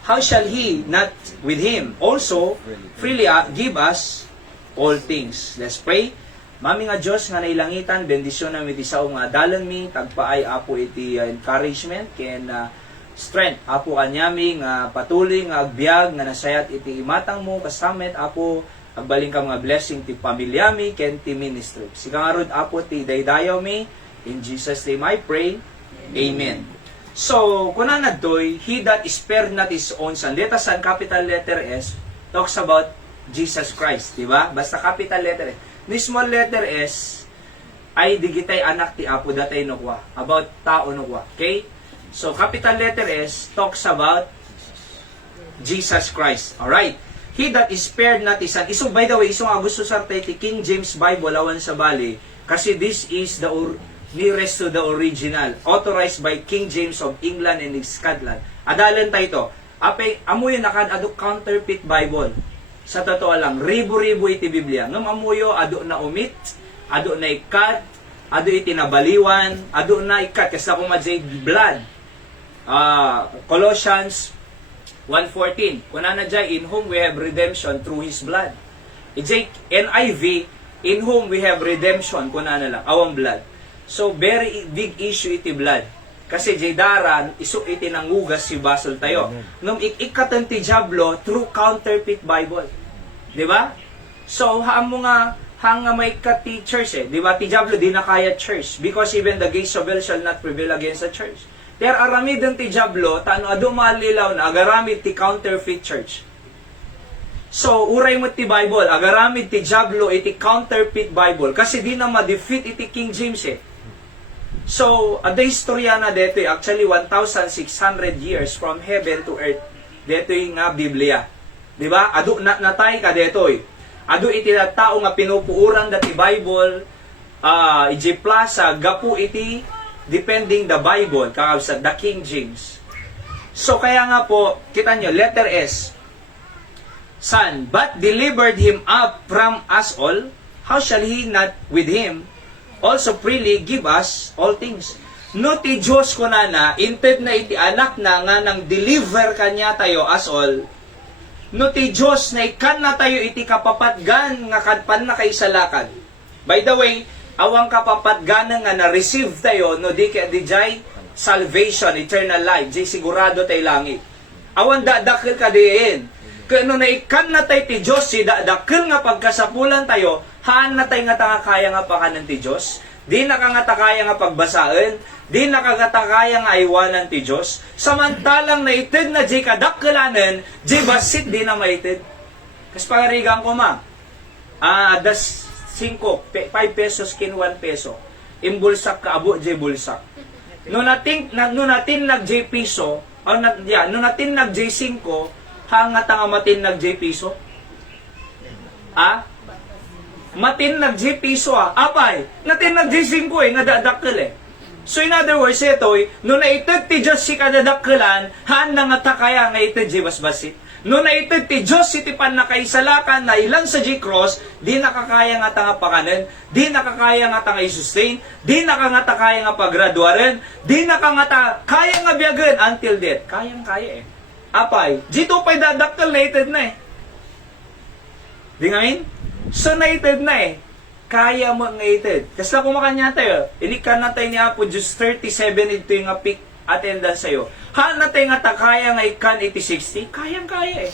how shall he not with him also freely give us all things? Let's pray. Mami nga Diyos nga nailangitan, bendisyon namin iti sao nga dalan mi, tagpaay apo iti encouragement, ken strength apo kanyami nga patuloy nga agbyag nga nasayat iti imatang mo kasamet apo agbaling ka mga blessing ti pamilya mi ken ti ministry. Sikangarod apo ti daydayaw mi, in Jesus name I pray. Amen. So, kunan nadtoy, he that spared not his own son. Letter san, capital letter S, talks about Jesus Christ, di ba? Basta capital letter S. Ni small letter S, ay digitay anak ti Apo datay nukwa. About tao nukwa. Okay? So, capital letter S talks about Jesus Christ. Alright? He that spared not his son. Iso, by the way, iso nga gusto sa ti King James Bible, awan sa bali, kasi this is the nearest to the original, authorized by King James of England and Scotland. Adalan tayo ito. Apay, amoy nakad ado counterfeit Bible. Sa totoo lang, ribu-ribu iti Biblia. Ngam amuyo, ado na umit, ado na ikat, ado iti nabaliwan, ado na ikat, kasi ako madjay blood. Colossians 1:14. Kuna na dyan, in whom we have redemption through His blood. Ijay NIV, in whom we have redemption, kuna na lang, awang blood. So, very big issue iti blood. Kasi jay daran, iso iti nangugas si basol tayo. Nung ikatan ti Diablo through counterfeit Bible. Di ba? So, haam mo nga, hanga may kat ti church eh. Di ba? Ti Diablo, di na kaya church. Because even the gates of hell shall not prevail against the church. Pero aramid ng ti Diablo, tano ado malilaw na, agaramid ti counterfeit church. So, uray mo ti Bible, agaramid ti Diablo iti counterfeit Bible. Kasi di na ma-defeat iti King James eh. So, ada istorya na dito, actually 1,600 years from heaven to earth. Dito yung nga Biblia. Diba? Ado natay ka dito eh. Ado iti tao nga pinupuuran dati Bible, iji plaza, gapu iti depending the Bible, kakabsat, the King James. So, kaya nga po, kita nyo, letter S, Son, but delivered him up from us all, how shall he not with him also freely give us all things? No ti Diyos ko na, inted na iti anak na nga nang deliver kanya tayo as all, no ti Diyos na ikan na tayo iti kapapatgan nga kadpan na kaisalakan. By the way, awang kapapatgan nga na-receive tayo, no di jay salvation, eternal life, jay sigurado tayo langit. Awan dadakil ka diin. Kano na ikan na tayo ti Diyos, si dadakil nga pagkasapulan tayo, haan na tayo nga tanga kaya nga pakanan ti Diyos, di na ka nga kaya nga pagbasaan, di na ka nga kaya nga aywanan ti Diyos, samantalang naitid na di kadakilanan, di basit di na maitid. Kas pangarigang ko ma, das 5 pesos kin 1 peso, imbulsak ka abo di bulsak. No natin nag di piso, no natin nag di 5, hanga tanga matin nag di piso. Matin nag di piso apay, natin nag di 5 nadadakil eh. So in other words, ito no naitid ti Diyos si kadadakilan, haan na nga takaya nga itid di basbasit. No naitid ti Diyos iti panakaisalakan na ilan sa G-cross, di nakakaya nga tanga pakanan, di nakakaya nga tanga i-sustain, di nakangata kaya nga paggraduaren, di nakangata kaya nga biyagan until death. Kayang kaya eh. Apay, dito pa'y dadakil na itid na eh. Di nga min? So nated na eh. Kaya mo ngated. Kasi na kumakanya tayo. Inikan na tayo niya po just 37 ito yung peak attendance sa'yo. Ha na tayo nga ta kaya nga ikan 80-60? Kayang-kaya eh.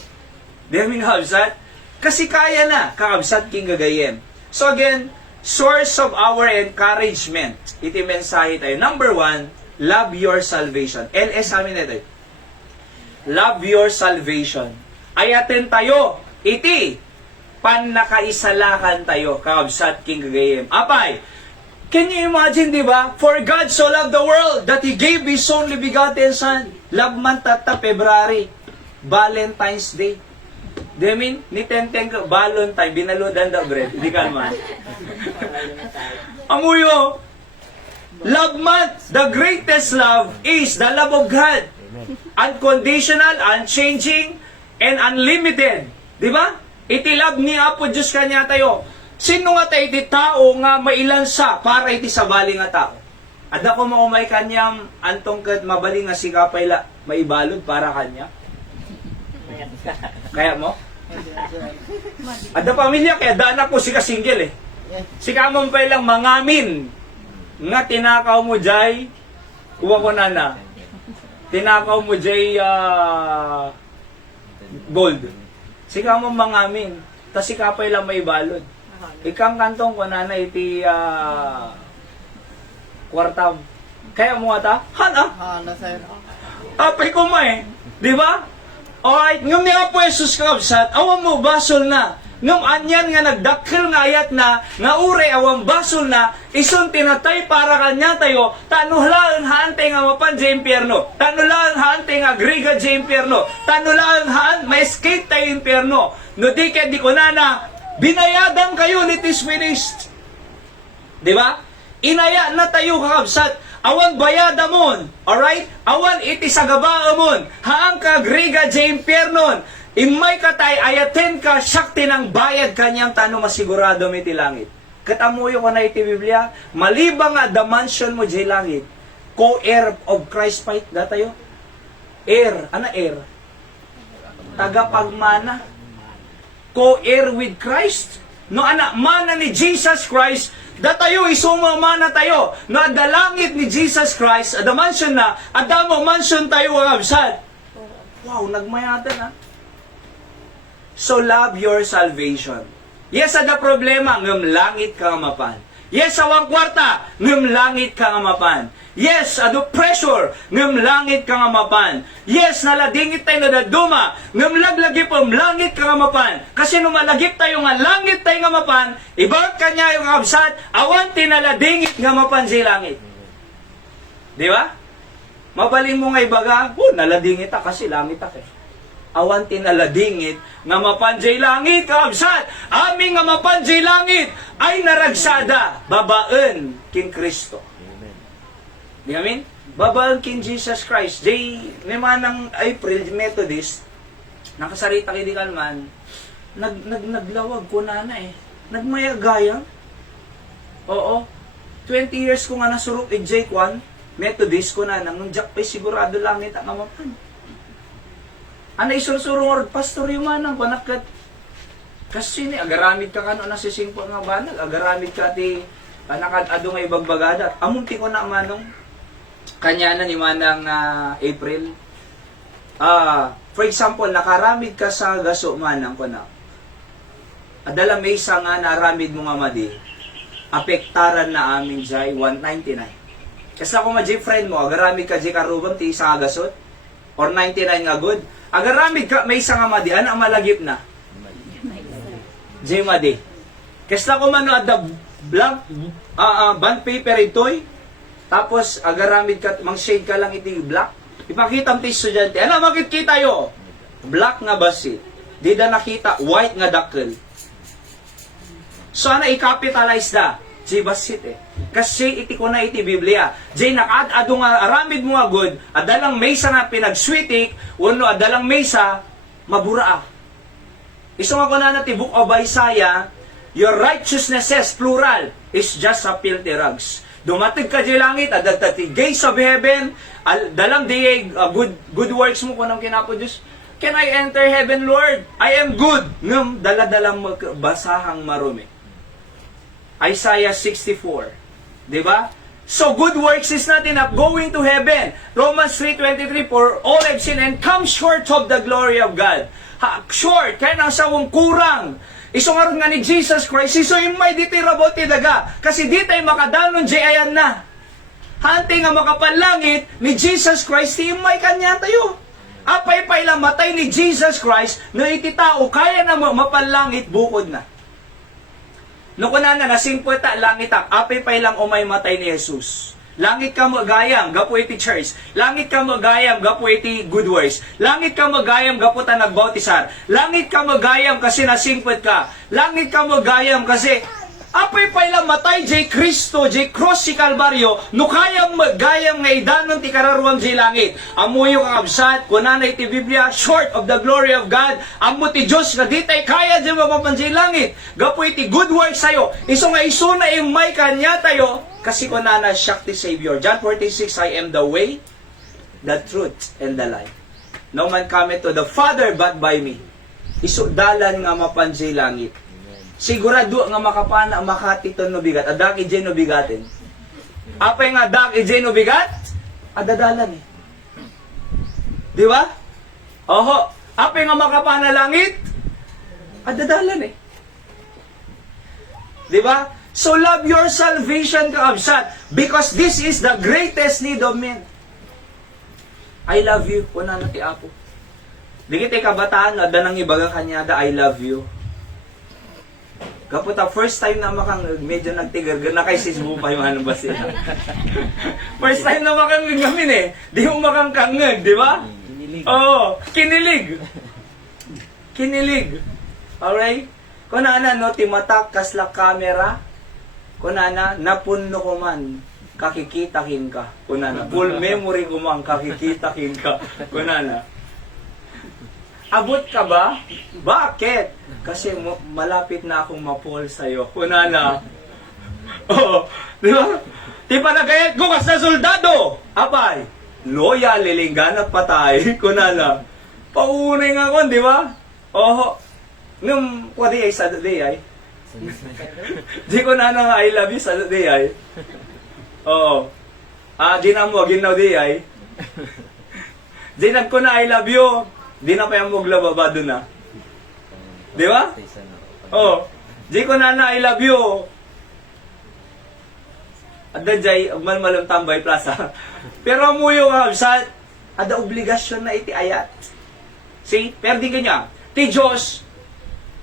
Di nga min kabsat? Kasi kaya na. Kakabsat king gagayem. So again, source of our encouragement. Iti mensahe tayo. Number 1, love your salvation. LS amin na tayo. Love your salvation. Ayaten tayo. Iti. Panakaisalakan tayo. Kakabsat king gagayem. Apay. Can you imagine, di ba? For God so loved the world that He gave His only begotten Son. Love month tata February. Valentine's Day. Demin, ni Tenteng ka, Valentine, binaludan da bread. Hindi ka naman. Amuyo, love month, the greatest love is the love of God. Unconditional, unchanging, and unlimited. Di ba? Iti love ni Apo Diyos kanya tayo. Sino nga tayo iti tao nga mailansa para iti sabali nga tao? At ako maumay kanyang antong kat mabali nga sikapay la, maibalod para kanya. Kaya mo? At pamilya, kaya daanak ko si ka-single eh. Si kamon pa lang mangamin nga tinakaw mo jay, uwa ko na. Tinakaw mo jay gold. Si kamon mangamin, tas si kapay lang may balod. Ikang kantong ko na iti kwartam. Kaya mo ata? Hana? Apay ko ma eh. Di ba? Alright, ngam ni Apo Jesus kabsat, awan mo basol na. Ngam anyan nga nagdakkel nga ayat na, nga ure awan basol na, isun tinatay para kanya tayo, tanulaan haante nga mapan sa impyerno, tanulaan haante nga griga sa impyerno, tanulaan haan, ma-escape tayo impyerno. No di kaya di ko na, binayadan kayo, it is finished. Di ba? Inaya na tayo kakabsat. Awan bayada mon, alright? Awan iti sagaba mon, haang ka griga sa impyernon, imay ka tay, ayaten ka, syakti ng bayad kanyang tano masigurado may langit. Katamuyo ko na iti Biblia, malibang nga the mansion mo jay langit, co-heir of Christ fight da tayo. Heir, ana heir? Tagapagmana. Co-heir with Christ. No ana, mana ni Jesus Christ, da tayo isumamana tayo. No adda langit ni Jesus Christ, adda mansion na, adda mo mansion tayo ang absad. Wow, nagmayatan na. So love your salvation. Yes, ada problema, ngam langit ka nga mapan. Yes, awang kwarta, ngam langit ka nga mapan. Yes, ado pressure, ngam langit ka nga mapan. Yes, naladingit tayo na daduma, ngam laglagip ang langit ka nga mapan. Kasi nung malagip tayo nga langit tayo nga mapan, ibang kanya yung absat, awan tinaladingit nga mapan si langit. Di ba? Mabaling mo nga ibaga, naladingit ta kasi langit ta eh. Awan tinaladingit nga mapanjay langit kaabsat. Aming nga mapanjay langit ay naragsada babaen king Kristo. Di amin? Babaen king Jesus Christ. Jay naman ng April Methodist nakasarita kay di kalman naglawag ko na eh. Nagmayagayang. Oo. 20 years ko nga nasurok Jay Kwan Methodist ko na nang jak pa sigurado langit ang mapan. Ana isursurong or pastor yung manang panakat. Kasi ni agaramid ka kano na sisingpo nga banal, agaramid ka ti anakad ado nga ibagbagadat. Amunti ko na manong kanya na ni manang April. For example, nakaramid ka sa gaso manang ko na. Adala may isa nga naramid mo nga madi. Apektaran na amin jay 199. Kasi ako ma-jay friend mo, agaramid ka jay karubam ti isa nga gasot or 99 nga good. Agaramid ka, may isa nga madi, ano ang malagip na? Jay madi. Kasi ako man at the blank, bond paper ito'y, tapos agaramid ka, mang shade ka lang iti black. Ipakita mo ti estudyante, ano makikita yo? Black nga basi. Di da nakita, white nga dakkel. So ana i-capitalize da, jay basit eh. Kasi iti ko na iti Biblia. Jay nakad-ado nga aramid mo nga good, adalang maysa nga pinagswitik, uno adalang maysa mabura. Iso nga ko na ti Book of Isaiah, your righteousnesses, plural, is just a filthy rags. Dumatig ka di langit, adagtati gates of heaven, dalang di good works mo kunang kinapo Diyos. can I enter heaven, Lord? I am good. Ngam, daladalang basahang marumi. Isaiah 64. Diba? So, good works is not enough. Going to heaven. Romans 3:23, for all have sinned and come short of the glory of God. Short, kaya nang sawang kurang. Isungar nga ni Jesus Christ, iso yung may ditirabot ti daga. Kasi di tayo makadanon, di ayan na. Hante nga makapanlangit ni Jesus Christ, di yung may kanya tayo. Apay-pay lang matay ni Jesus Christ, na iti tao, kaya na mapanlangit, bukod na. No kunana nasingpweta langit ak apay pay lang umay matay ni Jesus. Langit ka magayam gapu iti church. Langit ka magayam gapu iti good works. Langit ka magayam gapu ta nagbautisar. Langit ka magayam kasi nasingpwet ka. Langit ka magayam kasi apay pay lang matay jay Kristo jay cross si Kalbaryo no kayam magayam nga idanon ti kararuang jay langit. Amuyo kang absat kunana iti Biblia short of the glory of God. Amo ti Dios nga di tay kaya jay mapapanjay langit. Gapu iti good works sayo. Iso nga iso na imay kanya tayo kasi kunana siya ti Savior. John 46, I am the way, the truth, and the life. No man cometh to the Father but by me. Iso dalan nga mapanjay langit. Sigurado nga makapana makatiton no bigat. Adak ijay no bigatin. Apay nga adak ijay no bigat? Adadalan eh. Di ba? Oho. Apay nga makapana langit? Adadalan eh. Di ba? So love your salvation ka absat. Because this is the greatest need of men. I love you. Kuna na ti Apo. Di kita kabataan na danang ibaga kanya da I love you. Kaputa, first time na makang medyo nagtigar, na kay sis Bupay, ano ba sila? First time na makang gamin eh. Di mo makang kangag, di ba? Kinilig. Oo, kinilig. Kinilig. Alright? Kunana, no, timatak kasla camera. Kunana, napuno ko man, kakikitakin ka. Kunana, full memory ko man, kakikitakin ka. Kunana. Abot ka ba? Bakit? Kasi malapit na akong mapol sa'yo. Kunana. Oo. Di ba? Di pa nagayat ko kas na soldado. Apay. Loyal, lilingganat patay. Kunana. Paunay nga kon, di ba? Oo. Nung, wadi ay sa day ay. Di ko na nga I love you sa day ay. Oo. Di na mo, ginaw day ay. Di na ko na I love you. Di na pa yung maglababa doon na. Di ba? Oh, di ko na I love you. Adda jay, agmalmalong tambay plaza. Pero muyo nga, sa ada obligasyon na iti ayat. See? Pero di kanya. Ti Diyos,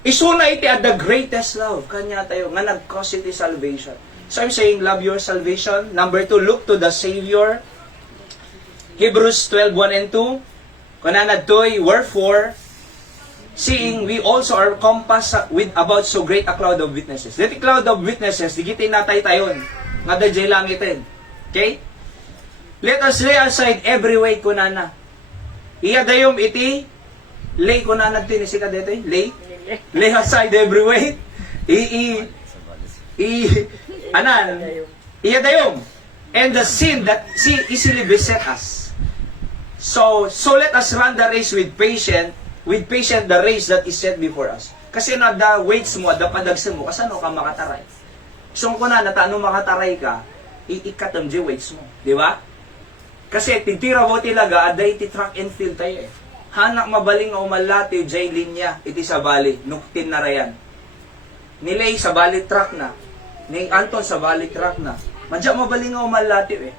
isuna iti at the greatest love. Kanya tayo, nga nag-cause iti salvation. So I'm saying, love your salvation. Number 2, look to the Savior. Hebrews 12:1 and 2. Kunana toy, wherefore, seeing we also are compassed with about so great a cloud of witnesses. Diti cloud of witnesses, digitin natay tayon. Nga dajay langitin. Okay? Let us lay aside every weight kunana. Iya dayom iti, lay kunana tinisi ka dito lay? Lay aside every weight. Anan? Iya dayom. And the sin that easily beset us. So let us run the race with patience the race that is set before us. Kasi na the weights mo, the padagsan mo, kasano ka makataray. So kung na natano makataray ka, iikatam di weights mo. Di ba? Kasi titira mo tilaga, aday ti track and field tayo eh. Hanak mabaling nga umalati, jay linya, iti sa bali, nuktin na rayan. Nilay sa bali track na. Ni Anton sa bali track na. Madya mabaling nga umalati eh.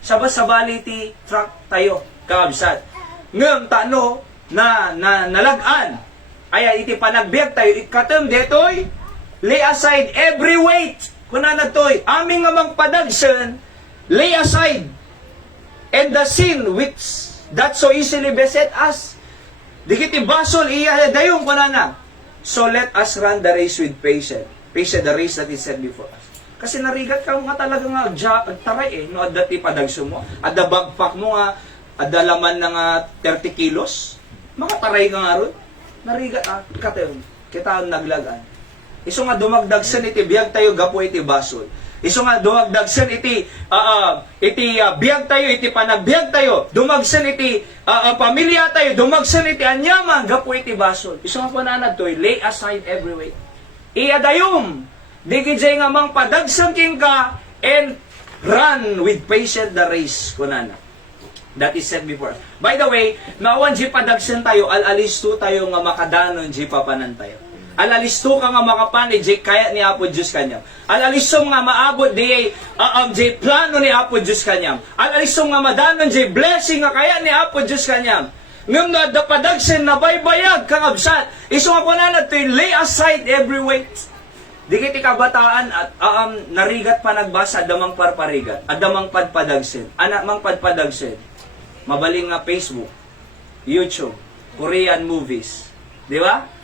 Sabas sa bali ti track tayo. Kaabsat. Ngam tano na nalagaan. Ay iti panagbiag tayo ikatem detoy. Lay aside every weight. Kunana toy, aming nga magpadagsen, lay aside and the sin which that so easily beset us. Dikiti basol iya dayong kunana. So let us run the race with patience. Patience the race that is set before us. Kasi narigat ka nga talaga nga taray eh. No, at dati padagso mo. At the bagpak mo nga at dalaman ng 30 kilos, makataray ka nga ron. Nariga, kita ang naglagan. Iso nga dumagdag sa iti, biyag tayo gapo iti basol. Iso nga duhagdagsen iti biyag tayo, iti panagbiag tayo, dumagsen iti pamilya tayo, dumagsen iti anyaman, gapo iti basol. Iso nga kunana toy, lay aside every weight. Iadayom, digijay nga mang padagsen king ka, and run with patience the race, kunana. That is said before. By the way, nawan di padagsen tayo, alalisto tayo nga makadanon di papanan tayo. Alalisto ka nga makapani, di kaya ni Apo Diyos kanyam. Alalisto nga maabot di plano ni Apo Diyos kanyam. Alalisto nga madanon di blessing nga kaya ni Apo Diyos kanyam. Ngam na dapadagsen na baybayag kang absat. Iso nga kunan to lay aside every weight. Di kiti kabataan at narigat pa nagbasa adamang parparigat, adamang padpadagsen. Anak mang padpadagsen. Mabaling nga Facebook, YouTube, Korean movies. Di ba?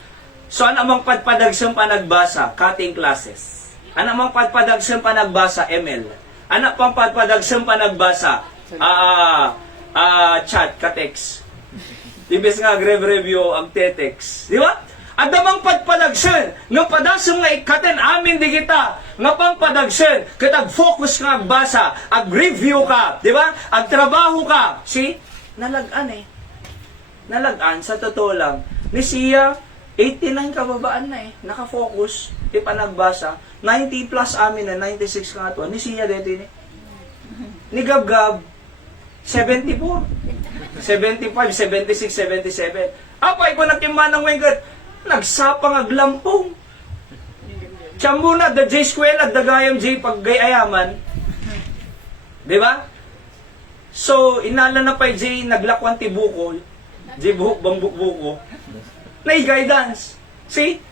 So, ano mang padpadagsan pa nagbasa? Cutting classes. Ano mang padpadagsan pa nagbasa? ML. Ano pang padpadagsan pa nagbasa? Chat, ka-text. Ibig nga grave-review ang te-text. Di ba? At namang padpadagsan, nung padasong nga ikaten amin di kita, nga pang padagsan, katag focus nga agbasa, ag-review ka, di ba? Ag-trabaho ka. See? Nalagaan eh. Nalagaan, sa totoo lang. Ni siya, 89 kababaan na eh. Nakafocus. Di pa nagbasa. 90 plus amin na. 96 ka ito. Ni siya dito eh. Ni Gab-Gab. 74. 75, 76, 77. Apay ko nakimanang wengkat. Nagsapang aglampong. Tiyambo na. Da J Square at dagayam J paggayaman. Di ba? So, inala na pa J naglakwan ti buko. J buhok bambuk buko. Na guidance. See?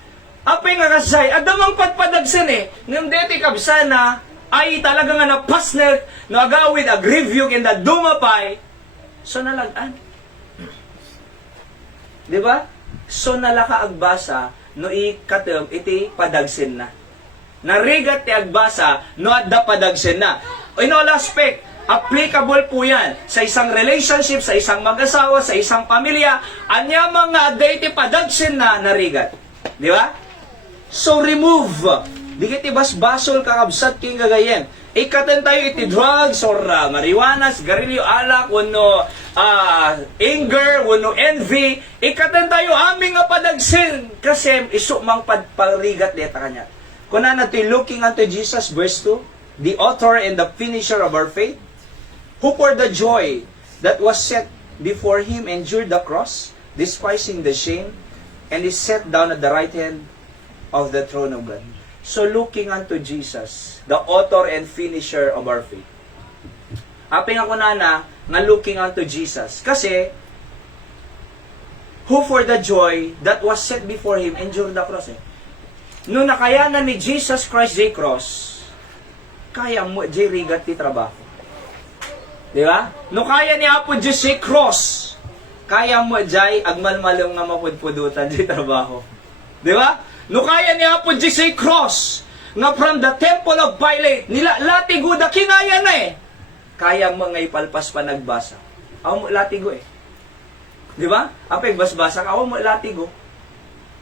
Apay nga kasay, adamang padpadagsan eh. Ngam deti kabsana, ay talaga nga napasnet, nagawid, ag-review, and dumapay. So nalagaan. Di ba? So nalaka agbasa, no ikatem, iti padagsin na. Narigat ti agbasa, no adda padagsin na. In all aspect, applicable po yan sa isang relationship, sa isang mag-asawa, sa isang pamilya. Anya mga dati padagsin na narigat. Di ba? So remove. Di kiti basbasol kakabsat king gagayen. Ikaten tayo iti drugs or marijuana, sigarilyo, alak, wano anger, wano envy. Ikaten tayo aming nga padagsin. Kasi iso mang padparigat deta kanya. Kuna na looking unto Jesus, verse 2, the author and the finisher of our faith, who for the joy that was set before him endured the cross, despising the shame, and is set down at the right hand of the throne of God. So looking unto Jesus, the author and finisher of our faith. Aping ako na nga looking unto Jesus. Kasi, who for the joy that was set before him endured the cross. Nung nakayanan ni Jesus Christ J. Cross, kaya mo J. rigat ti trabaho. Di ba? No kaya ni Apo Diyos si cross, kaya mo jay agmalmalong nga mapudpudutan di trabaho. Di ba? No kaya ni Apo Diyos si cross, nga from the temple of Pilate, nila latigo da kinaya na eh. Kaya mo nga ipalpas pa nagbasa. Aw mo latigo eh. Di ba? Apay basbasa ka, aw mo latigo.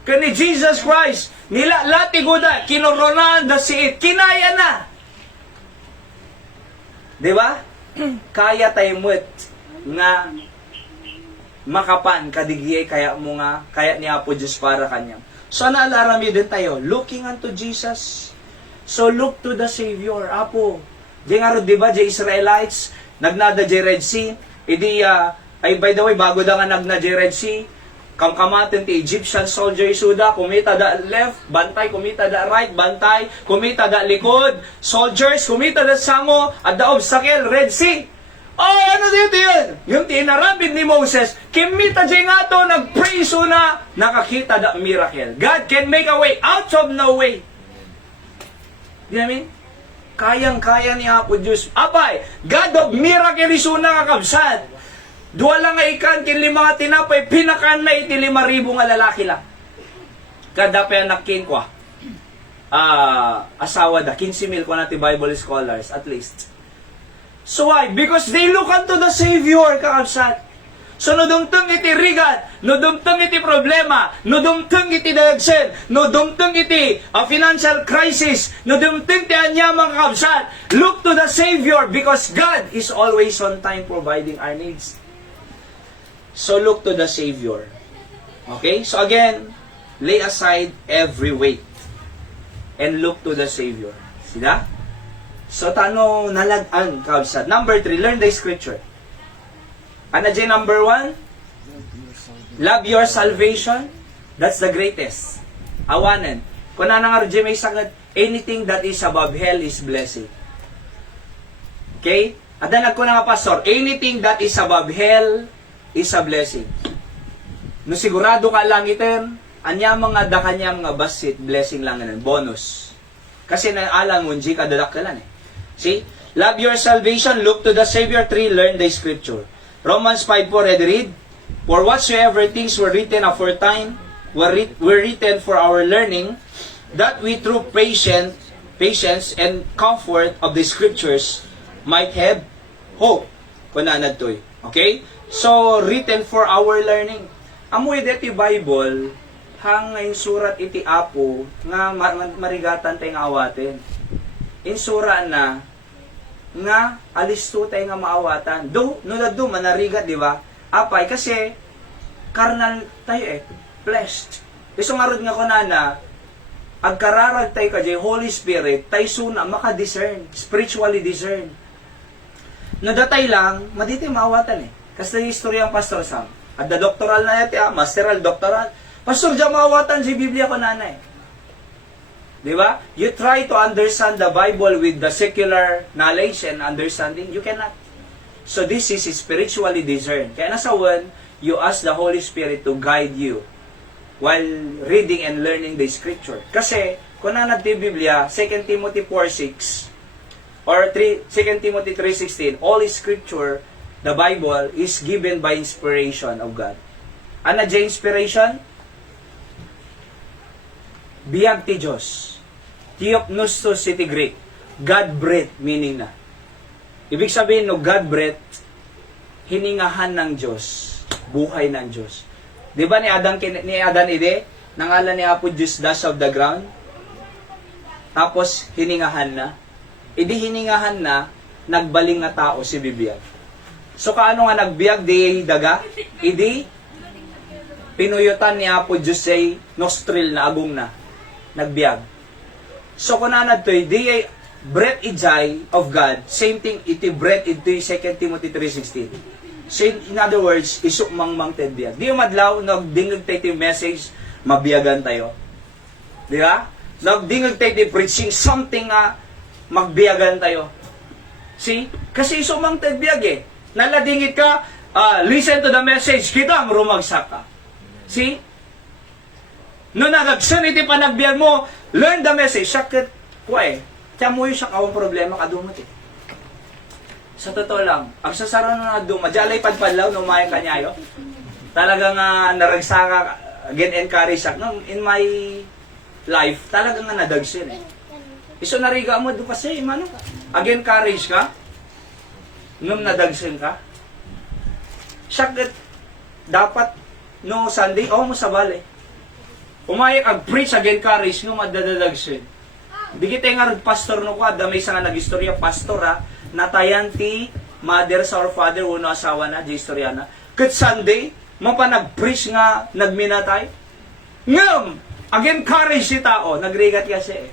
Kani Jesus Christ, nila latigo da, kinoronan da siit, kinaya na. Di ba? Kaya tayo mo't nga makapan kadigiyay kaya mo nga kaya ni Apo Diyos para kanya. So naalarami din tayo looking unto Jesus. So look to the Savior. Apo di nga ro diba di Israelites nagnada di Red Sea idi ay by the way bago da nga nagna di Red Sea kamkamaten ti Egyptian soldier isuda, kumita da left, bantay, kumita da right, bantay, kumita da likod, soldiers, kumita da sango, at da obstacle, Red Sea. Oh, ano dito yun? Yung tinarabid ni Moses, kimita dyan nga to, nag-praise na, nakakita da miracle. God can make a way out of no way. Di namin? Kayang-kaya ni Apo Diyos. Abay, God of miracle iso na kakabsat. Dua lang nga ikan, kinli mga tinapay, pinakan na iti 5,000 nga lalaki lang. Kada pa nakin kwa. Asawa da, 15,000 kwa natin Bible scholars, at least. So why? Because they look unto the Savior, kakabsat. So, no dumteng iti rigat, no dumteng iti problema, no dumteng iti dagsen, no dumteng iti a financial crisis, no dumteng ti anya mga kabsat, look to the Savior because God is always on time providing our needs. So, look to the Savior. Okay? So, again, lay aside every weight and look to the Savior. Sila? So, tano nalagaan kabsat. Number 3, learn the Scripture. Ano dyan number 1? Love your salvation. That's the greatest. Awanan. Kung na nga may sagat, anything that is above hell is blessing. Okay? At danag ko na nga, Pastor, anything that is above hell is a blessing. No sigurado ka lang iten, anya mga kanya mga basit, blessing lang yan, bonus. Kasi na alam mo, hindi ka dadakkalan eh. See? Love your salvation, look to the Savior. 3, learn the Scripture. Romans 5:4, read. For whatsoever things were written aforetime were written for our learning, that we through patience and comfort of the Scriptures might have hope. Kunanad to. Okay? So, written for our learning. Amoy deti Bible, hang ngayon surat iti Apo, nga marigatan tayo nga awatin. In sura na, nga alisto tayo nga maawatan. No manarigat, di ba? Apay, kasi, karnal tayo fleshed. Iso nga rod nga kunana, agkararag tayo ka Holy Spirit, tayo suna, maka-discern, spiritually discern. Nadatay lang, maditi maawatan Kasi yung istorya ang Pastor Sam. At the doctoral na yati, masteral, doctoral. Pastor, dyan maawatan si Biblia kunana Di ba? You try to understand the Bible with the secular knowledge and understanding, you cannot. So this is spiritually discerned. Kaya nasa one, you ask the Holy Spirit to guide you while reading and learning the Scripture. Kasi, kung nanat yung Biblia, 2 Timothy 4:6 or 2 Timothy 3:16, all Scripture, the Bible, is given by inspiration of God. Ano dyan inspiration? Biyag ti Diyos. Theopneustos iti Greek. God-breathed meaning na. Ibig sabihin no God-breathed, hiningahan ng Diyos. Buhay ng Diyos. Di ba ni Adan ide? Nangalan ni Apo Diyos dust of the ground. Tapos hiningahan na. Idi hiningahan na, nagbaling na tao si bibiyag. So kaano nga nagbiag di daga? Idi pinuyutan ni Apo Diyos ay nostril na agong na. Nagbiag. So kunanad to, di breath ijay of God, same thing, iti breath iti 2 Timothy 3:16. So in other words, isuk mang tedbiag. Di madlaw, nagdingag tayo iti message, mabiyagan tayo. Di ba? Nagdingag tayo iti preaching, something magbiyagan tayo. See? Kasi isuk mang tedbiag Naladingit ka, listen to the message, kita ang rumagsak ka. See? No nagagsan iti panagbiag mo, learn the message. Sakit, why? Tiyan mo yung siya kawang problema kadumot Sa totoo lang, ang sasara na dumot, jalay padpadlaw, numaya kanyayo. Talagang naragsaka, again encourage siya. No, in my life, talagang nadagsin Iso nariga mo do kasi, mano? Again encourage ka, nung nadagsin ka. Sakit, dapat, no Sunday, mo sa bale. Umayag ang preach again courage no madadadagsin. Di kita nga pastor no kwa, damay sa nga nag-istorya pastor natayan ti mother sa or father uno asawa na, di istorya na. Kat Sunday, mapanag-preach nga nagminatay. Ngam, again courage si tao, nagrigat kasi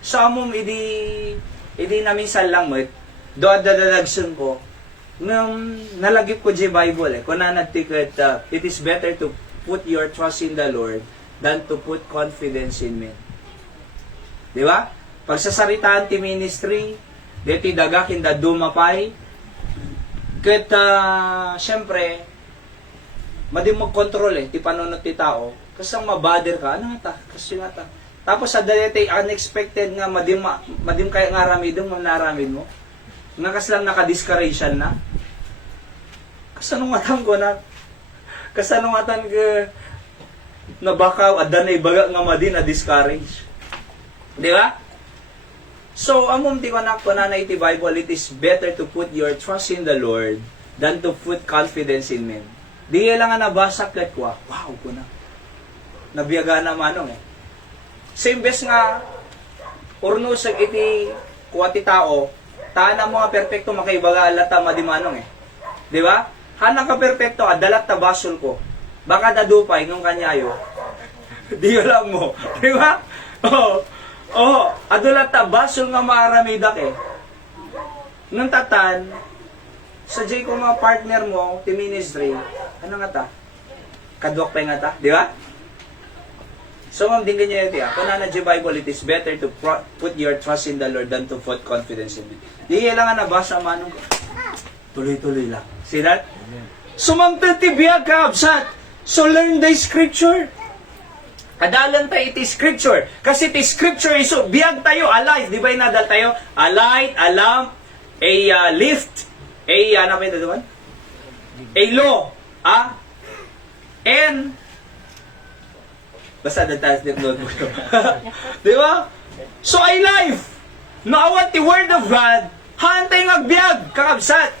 Sa among idi namin salang mo, do dadadagsin ko, ngam nalagip ko di Bible kung nanatikat, it is better to put your trust in the Lord than to put confidence in men. Di ba? Pagsasaritaan ti ministry, deti daga kinda dumapay, ket syempre, madi mag-control ti panunot ti tao, kasang mabader ka, ano nga ta? Kasi nga ta. Tapos sa dati unexpected nga, madim kaya nga ramidong naramid mo, nga kaslang naka-discourage na, kasanungatan ko na, kasanungatan ka nabakaw at danay baga nga madi na discourage. Di ba? So, amom ti ko na iti Bible, it is better to put your trust in the Lord than to put confidence in men. Di lang nga nabasa ket kwa. Wow ko na. Nabiyaga na manong eh. Same bes nga ornusag iti kuha ti tao, taan ang mga perpekto makaibaga alata madimanong eh. Di ba? Hanang ka perpekto, adalat ta basol ko. Baka dadupay nung kanyayo. Di alam mo. Di ba? Oh, adalat ta basol nga maaramidak eh. Nung tatan, sa jay ko mga partner mo, ti ministry, ano nga ta? Kadwak pa nga ta, di ba? So, ma'am, din ganyan yun, kung na Bible, it is better to put your trust in the Lord than to put confidence in me. Di kailangan nabasa manong ko. Tuloy-tuloy lang. See that? Sumangtal ti biyag ka, absat. So, learn the scripture. Adalan tayo iti scripture. Kasi iti scripture is so, biyag tayo, alive. Di ba inadal tayo? A light, a lamp, a lift, ano pa yun doon? A law, and basta dataas din notebook ko. Di ba? So, ay life. Naawat the word of God, hantay ngagbiag, kakabsat.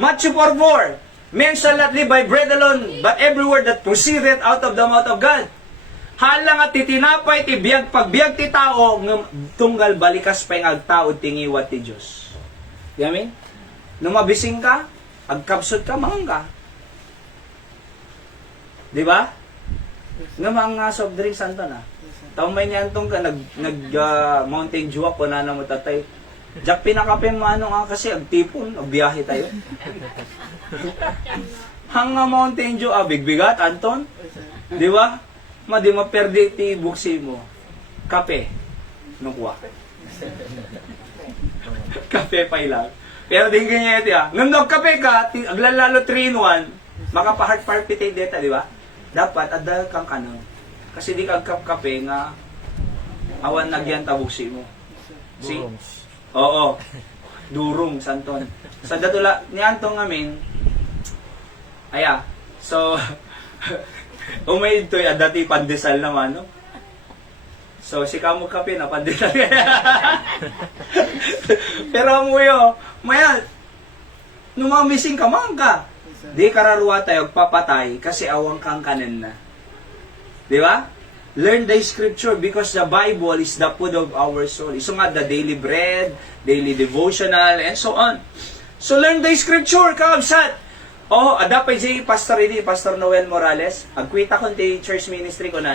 Matthew 4:4. Men shall not live by bread alone, but every word that proceedeth out of the mouth of God. Halang at titinapay ti biag pagbiag ti tao ng tunggal balikas pa yung agtao tingiwat ti Diyos. Di amin? Nung mabising ka, agkabsot ka, mangang ka. Di ba? Nga mga soft drinks anto na. Taong may niyantong ka, Mountain Dew ako na mo tatay. Jack pinakape mo ano nga kasi, agtipon, agbiyahe tayo. Hanga Mountain Dew, bigbigat, Anton. Di ba? Di maperde ti buksi mo. Kape. Nukwa. Kape pa ilang. Pero din ganyan ito Nung nagkape ka, aglalalo 3-in-1, makapaheart palpitate data, di ba? Dapat adal kang kanon. Kasi di ka kape nga awan nagyan tabuksi mo. See? Oo. Durong, santon. Sa datula, ni Antong amin, so, umay ito, dati pandesal naman, no? So, si kamo kape na, pandesal. Pero amuyo, maya, numamising ka, ka. Di kararuwa tayo, papatay, kasi awang kang kanin na. Di ba? Learn the scripture because the Bible is the food of our soul. Iso nga, the daily bread, daily devotional, and so on. So, learn the scripture, kaabsat. Adapay si Pastor Noel Morales, agkwita ko ti church ministry ko na.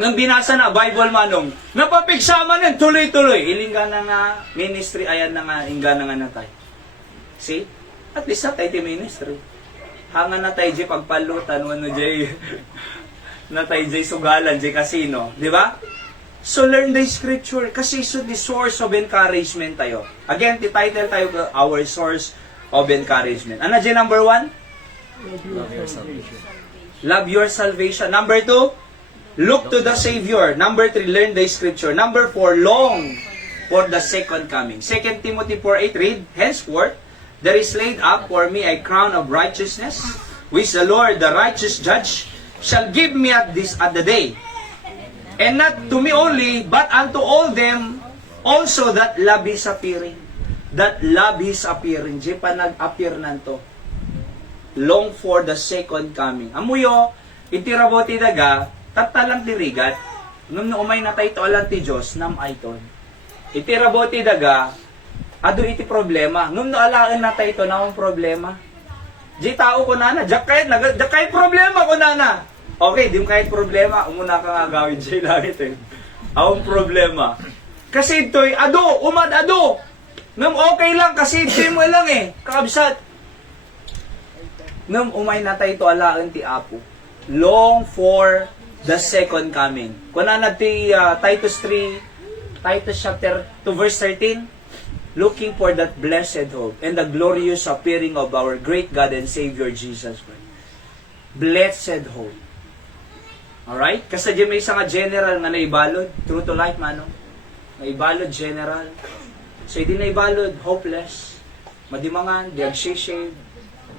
Nang binasa na, Bible manong, napapigsama na, tuloy-tuloy. Ilingga na nga, ministry, ayan na nga, ingga na nga na tayo. See? At least na tayo ti ministry. Hanga na tayo di pagpalutan, na tayo di sugalan, di casino. Di ba? So, learn the scripture, kasi so the source of encouragement tayo. Again, the title tayo, our source of encouragement. Ano dyan, number 1? Love your salvation. Love your salvation. Number 2, look to the Savior. Number 3, learn the scripture. Number 4, long for the second coming. 2 Timothy 4:8, read, henceforth, there is laid up for me a crown of righteousness, which the Lord, the righteous judge, shall give me at the day. And not to me only, but unto all them also that love is appearing. That love is appearing. Di pa nag-appear nanto. Long for the second coming. Amuyo, itiraboti daga, tatalang tirigat, nung umay na tayo alang ti Diyos, nam aiton. Itiraboti daga, ado iti problema. Nung naalaan na tayo ito, na problema. Di tao ko nana, jak kahit problema ko nana. Okay, di mo kahit problema, umuna ka nga gawin siya langit eh. Awang problema. Kasi ito'y, ado. Nung okay lang, kasi ito'y mo lang eh. Kakabsat. Nung umay na tayo ito, alaan ti Apo. Long for the second coming. Kung na ti Titus chapter 2 verse 13, looking for that blessed hope and the glorious appearing of our great God and Savior Jesus Christ. Blessed hope. Alright? Kasi di may isa nga general nga naibalod. True to life, mano. Naibalod general. So, hindi naibalod, hopeless. Madimangan, di agsishade.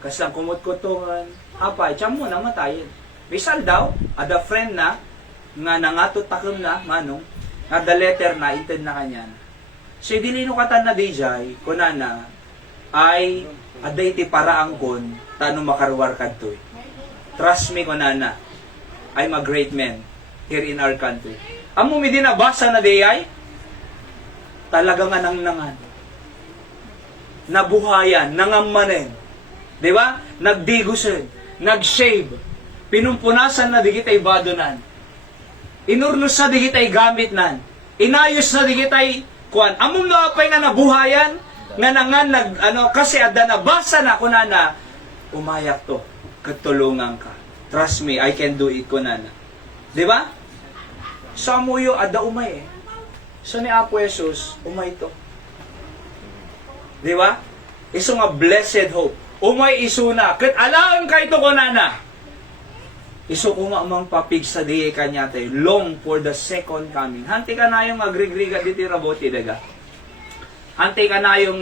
Kasi ang kumut-kutungan. Tiyam mo, namatayin. May sal daw, ada friend na, nga nangatot takim na, manong, nga the letter na, inted na kanyan. So, hindi ninukatan na DJ, kunana, ay aday ti paraang kon, tano makarwar kadtoy. Trust me, kunana, I'm a great man here in our country. Amo mi din nabasa na dayay, talaga nga nangnangan. Nabuhayan, nangamanen. Di ba? Nagdigusin, nag-shave, pinumpunasan na digitay badonan. Inurnos na digitay gamit nan. Inayos na digitay kuan. Among naapay nga nabuhayan, nga nangan kasi ada nabasa na kunana, umayak to, katulungan ka. Trust me, I can do it kunana. Di ba? Sa amuyo, ada umay eh. So ni Apo Jesus, umay to. Di ba? Iso nga blessed hope. Umay isuna. Kat alam kay to kunana. Iso ko nga amang papig sa diye kanya tayo. Long for the second coming. Hanti ka na yung agrigriga diti raboti daga. Hanti ka na yung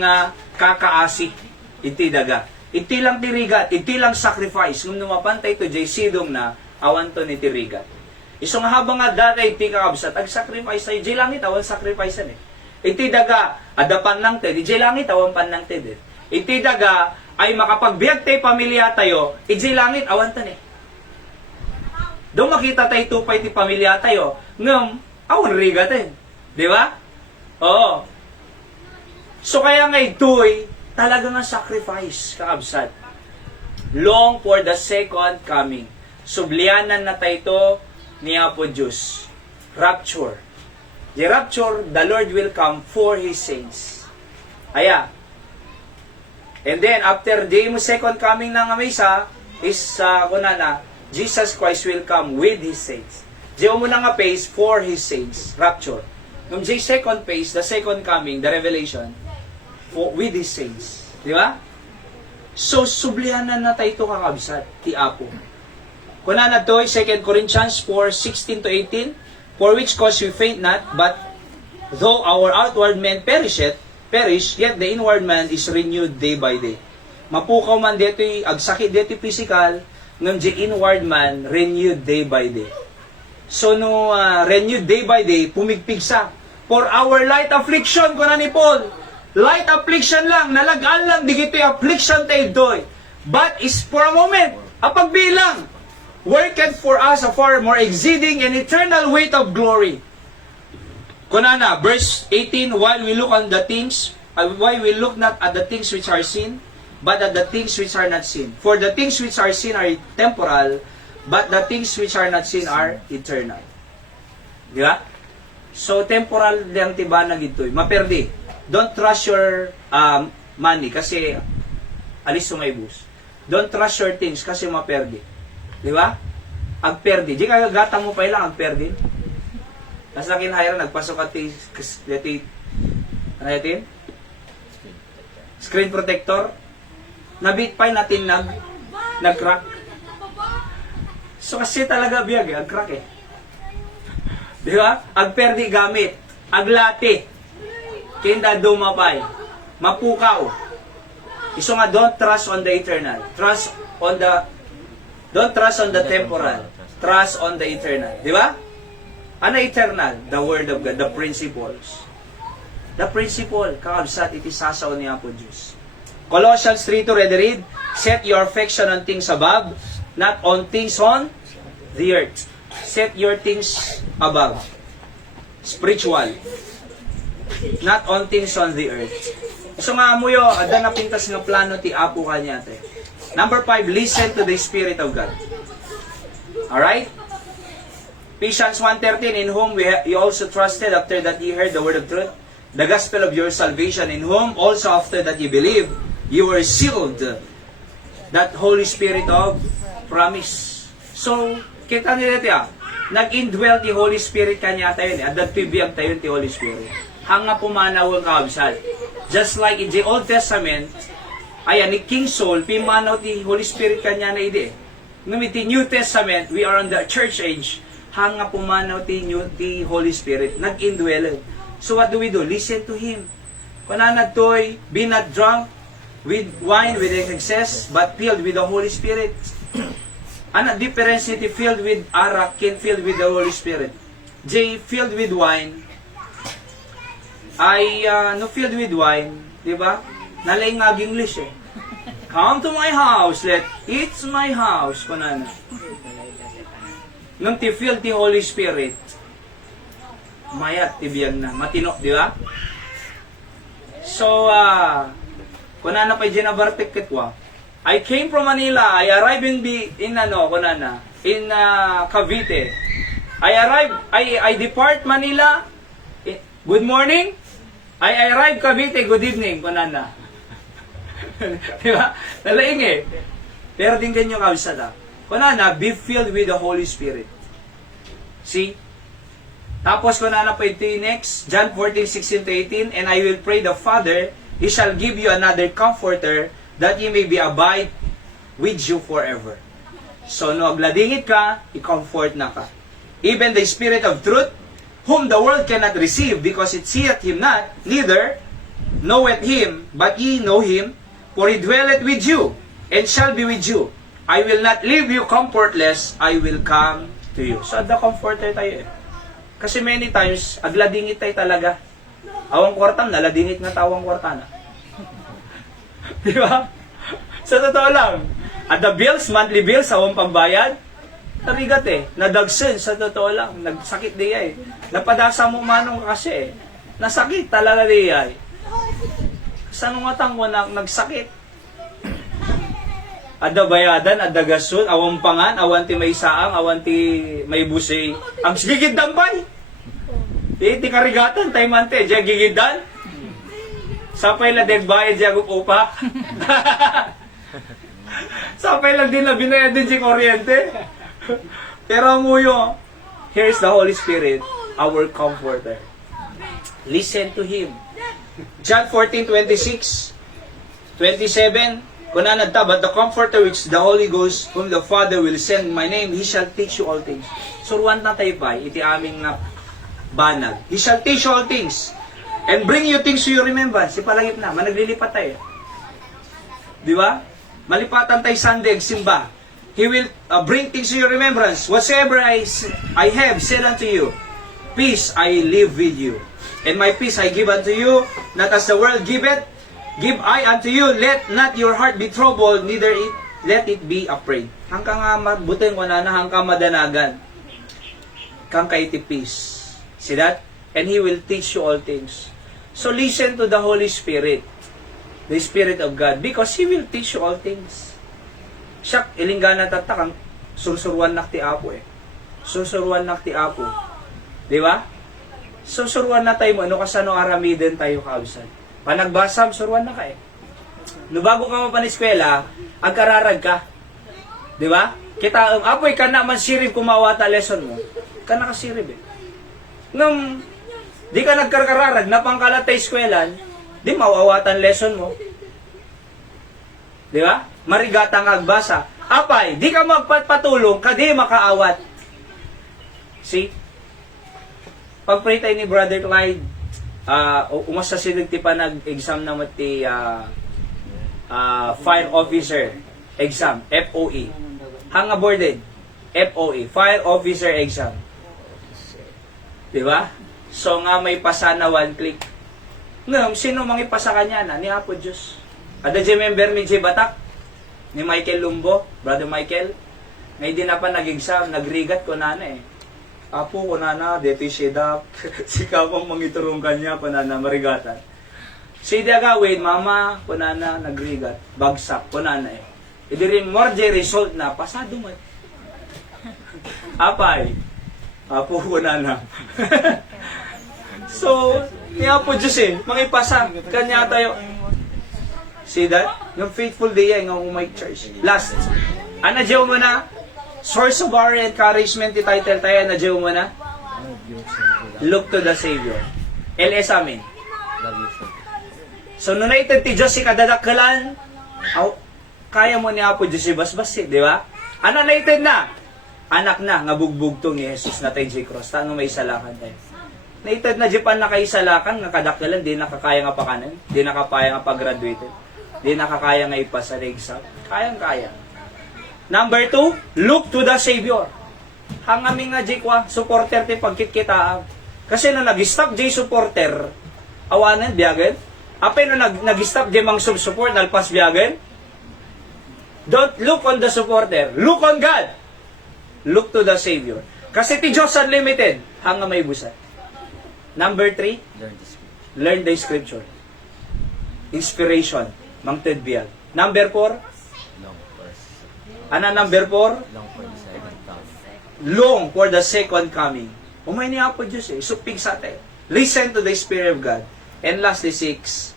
kakaasi. Iti daga. Iti lang tirigat. Iti lang sacrifice. Nung numapantay to jay sidong na awan to ni tirigat. Iso nga habang nga dati iti kakabsat. Ag-sacrifice tayo. Jay langit awan sacrifice eh. Iti daga. Adapan lang tayo. Jay langit awan pan lang tayo. Iti daga ay makapagbiag tayo pamilya tayo. Iti langit awan tan eh. Doon makita tayo tupay ti pamilya tayo, ngam, awan rigatin. Di ba? Oo. So kaya nga ito'y talaga nga sacrifice, kakabsat. Long for the second coming. Sublianan na tayo ito ni Apo Diyos. Rapture. The rapture, the Lord will come for His saints. Aya. And then, after the second coming ng Amisa, is, kunana, Jesus Christ will come with His saints. Diyo mo na nga phase for His saints. Rapture. Nung second phase, the second coming, the revelation, with His saints. Di ba? So, sublianan na tayo ito kakabsat, ti Apo. Kuna na to, 2 Corinthians 4:16 to 18, for which cause we faint not, but though our outward man perish, yet the inward man is renewed day by day. Mapukaw man dito, agsakit dito physical, ng the inward man, renewed day by day. So, no, renewed day by day, pumigpig sa. For our light affliction, kuna ni Paul, light affliction lang, nalagaan lang, di kito affliction tayo doy. But is for a moment, apagbilang, worketh for us a far more exceeding and eternal weight of glory. Kuna na, verse 18, while we look not at the things which are seen, but at the things which are not seen. For the things which are seen are temporal, but the things which are not seen are eternal. Di ba? So, temporal lang tiba na gito'y. Maperdi. Don't trust your money kasi alis sumaybus. Don't trust your things kasi maperdi. Di ba? Agperdi. Di ka gata mo pa ilang agperdi. Nasa akin hayran, nagpasok at screen protector. Nabitpay natin nag-crack. So kasi talaga biyag ag-crack eh. Di ba? Agperdi gamit. Aglati. Kinda dumapay. Mapukaw. Iso nga, don't trust on the eternal. Don't trust on the temporal. Trust on the eternal. Di ba? Ano eternal? The Word of God. The principles. The principle. Kakabsat itisasaw ni Apo Diyos. Colossians 3:2, read. Set your affection on things above, not on things on the earth. Set your things above. Spiritual. Not on things on the earth. So nga mo yo, ada na pintas nga plano ti Apo kanya te. Number 5, listen to the Spirit of God. Alright? Ephesians 1:13, in whom you also trusted after that ye heard the word of truth, the gospel of your salvation, in whom also after that ye believe, you were sealed, that Holy Spirit of promise. So, kita nila tiya, nag-indwell ti Holy Spirit kanya tayo, at nagpibiyag tayo ti Holy Spirit. Hanga pumanaw ang kaabsal. Just like in the Old Testament, ayan, ni King Saul, pimanaw ti Holy Spirit kanya na ide. Ngunit ti New Testament, we are on the church age, hanga pumanaw ti Holy Spirit, nag-indwell. So what do? Listen to Him. Kunanad to'y, be not drunk with wine, with excess, but filled with the Holy Spirit. Ano difference niti filled with arak kin filled with the Holy Spirit? Filled with wine ay no filled with wine, di ba? Nalay nga English eh. Come to my house, let it's my house. Kunana. Nung ti feel ti Holy Spirit, mayat ti biyag na. Matino, di ba? So, kunana pa jinabartik kitwa. I came from Manila. I arrived in Cavite. I depart Manila. Good morning. I arrive Cavite. Good evening. Kunana. Diba? Nalaing eh. Pero din ganyo kausada. Kunana, be filled with the Holy Spirit. See? Tapos kunana pa ito next, John 14:16-18, and I will pray the Father, He shall give you another comforter, that He may be abide with you forever. So, no, agladingit ka, i-comfort na ka. Even the Spirit of truth, whom the world cannot receive, because it seeth Him not, neither knoweth Him, but ye know Him, for He dwelleth with you, and shall be with you. I will not leave you comfortless, I will come to you. So, the comforter tayo eh. Kasi many times, agladingit tayo talaga. Awang kwartan, naladingit na tawang kwartana. Di ba? Sa totoo lang, at the bills, monthly bills, awang pambayad, nabigat eh. Nadagsin, sa totoo lang. Nagsakit diya eh. Napadasa mo manong kasi eh. Nasakit talaga diya eh. Sa nung atang mo nagsakit. Ada bayadan, ada gasun, awang pangan, awan ti may saang, awan ti may busay. Ang gigid dampay. Ti karigatan, tayo mante, diya gigidan. Sapay lang din bayad diya upa. Sapay lang din na binayad din si kuryente. Pero muyo, here's the Holy Spirit, our comforter. Listen to Him. John 14:26, 27, kunana ta, but the Comforter which the Holy Ghost, whom the Father will send in my name, He shall teach you all things. Suruan na tayo pa, iti aming nga banal. He shall teach you all things, and bring you things to your remembrance. Si palagip na, managlilipat tayo. Di ba? Malipatan tayo Sunday, simba. He will bring things to your remembrance. Whatsoever I have said unto you, peace I leave with you. And my peace I give unto you, not as the world giveth, give I unto you, let not your heart be troubled, neither let it be afraid. Hanggang nga mabutin ko na hanggang madanagan. Kang kaiti peace. See that? And He will teach you all things. So listen to the Holy Spirit, the Spirit of God, because He will teach you all things. Siyak, ilinggana tatakang, sursuruan nak ti Apo eh. Sursuruan nak ti Apo. Di ba? Sursuruan na tayo mo, ano kasano aramiden tayo kausan. Panagbasam, suruan na ka eh. No bago ka mapaniskwela, agkararag ka. Di ba? Kita, apoy ka na man sirib kumawata lesson mo. Ka nakasirib eh. Nung di ka nagkarkararag, napangkalatay skwelan, di mawawatan lesson mo. Di ba? Marigatang agbasa. Apay, di ka magpatulong, kadi makaawat. See? Pag-pray tayo ni Brother Clyde, umasa sinig ti pa nag-exam na mati fire officer exam, FOE. Hang aborted, FOE, fire officer exam. Diba? So nga may pasa na one click. Ngam, sino mang ipasa kanya na? Ni Apo Diyos. Ada di member ni J. Batak, ni Michael Lumbo, Brother Michael. Ngay din na pa nag-exam, nagrigat ko na eh. Apo ko na deti siya si kapang mangiturong kanya ko na marigatan. Si gawin, mama ko na nagrigat, bagsak ko na eh. Idirin morje result na, pasado mo. Apay, apo ko na. So, ni Apo Diyos eh, mangipasa, kanya tayo. See that? Yung faithful day nga umay church. Last, anadyaw mo na, source of our encouragement, the title tayo, anadyaw mo na? Look to the Savior. LS amin. So, nunaited ti Diyos si kadadakalan, kaya mo ni Apo Diyos si basbasi, di ba? Ano naited na? Anak na, nga bugbog to ni Jesus na tayo si cross. Tanong may isalakan tayo. Naited na Japan na kaisalakan, nga kadakalan, di nakakaya nga pakanan, di nakapaya nga pag-graduated, di nakakaya nga ipasa na exam. Kayang-kaya. Number 2, look to the Savior. Hangami nga jikwa, supporter ti pagkitkitaan. Kasi no nag-stop jay supporter, awanan biyagan. Apay no nag-stop jay mang sub-support, nalpas biyagan. Don't look on the supporter. Look on God. Look to the Savior. Kasi ti Diyos unlimited, hanga may busat. Number 3, Learn the scripture. learn the Scripture. Inspiration, mangted biyag. Number 4, Long first. number 4, Long for the second time. long for the second coming. Umay niya po Diyos supig sa atin. Listen to the Spirit of God. And lastly, 6,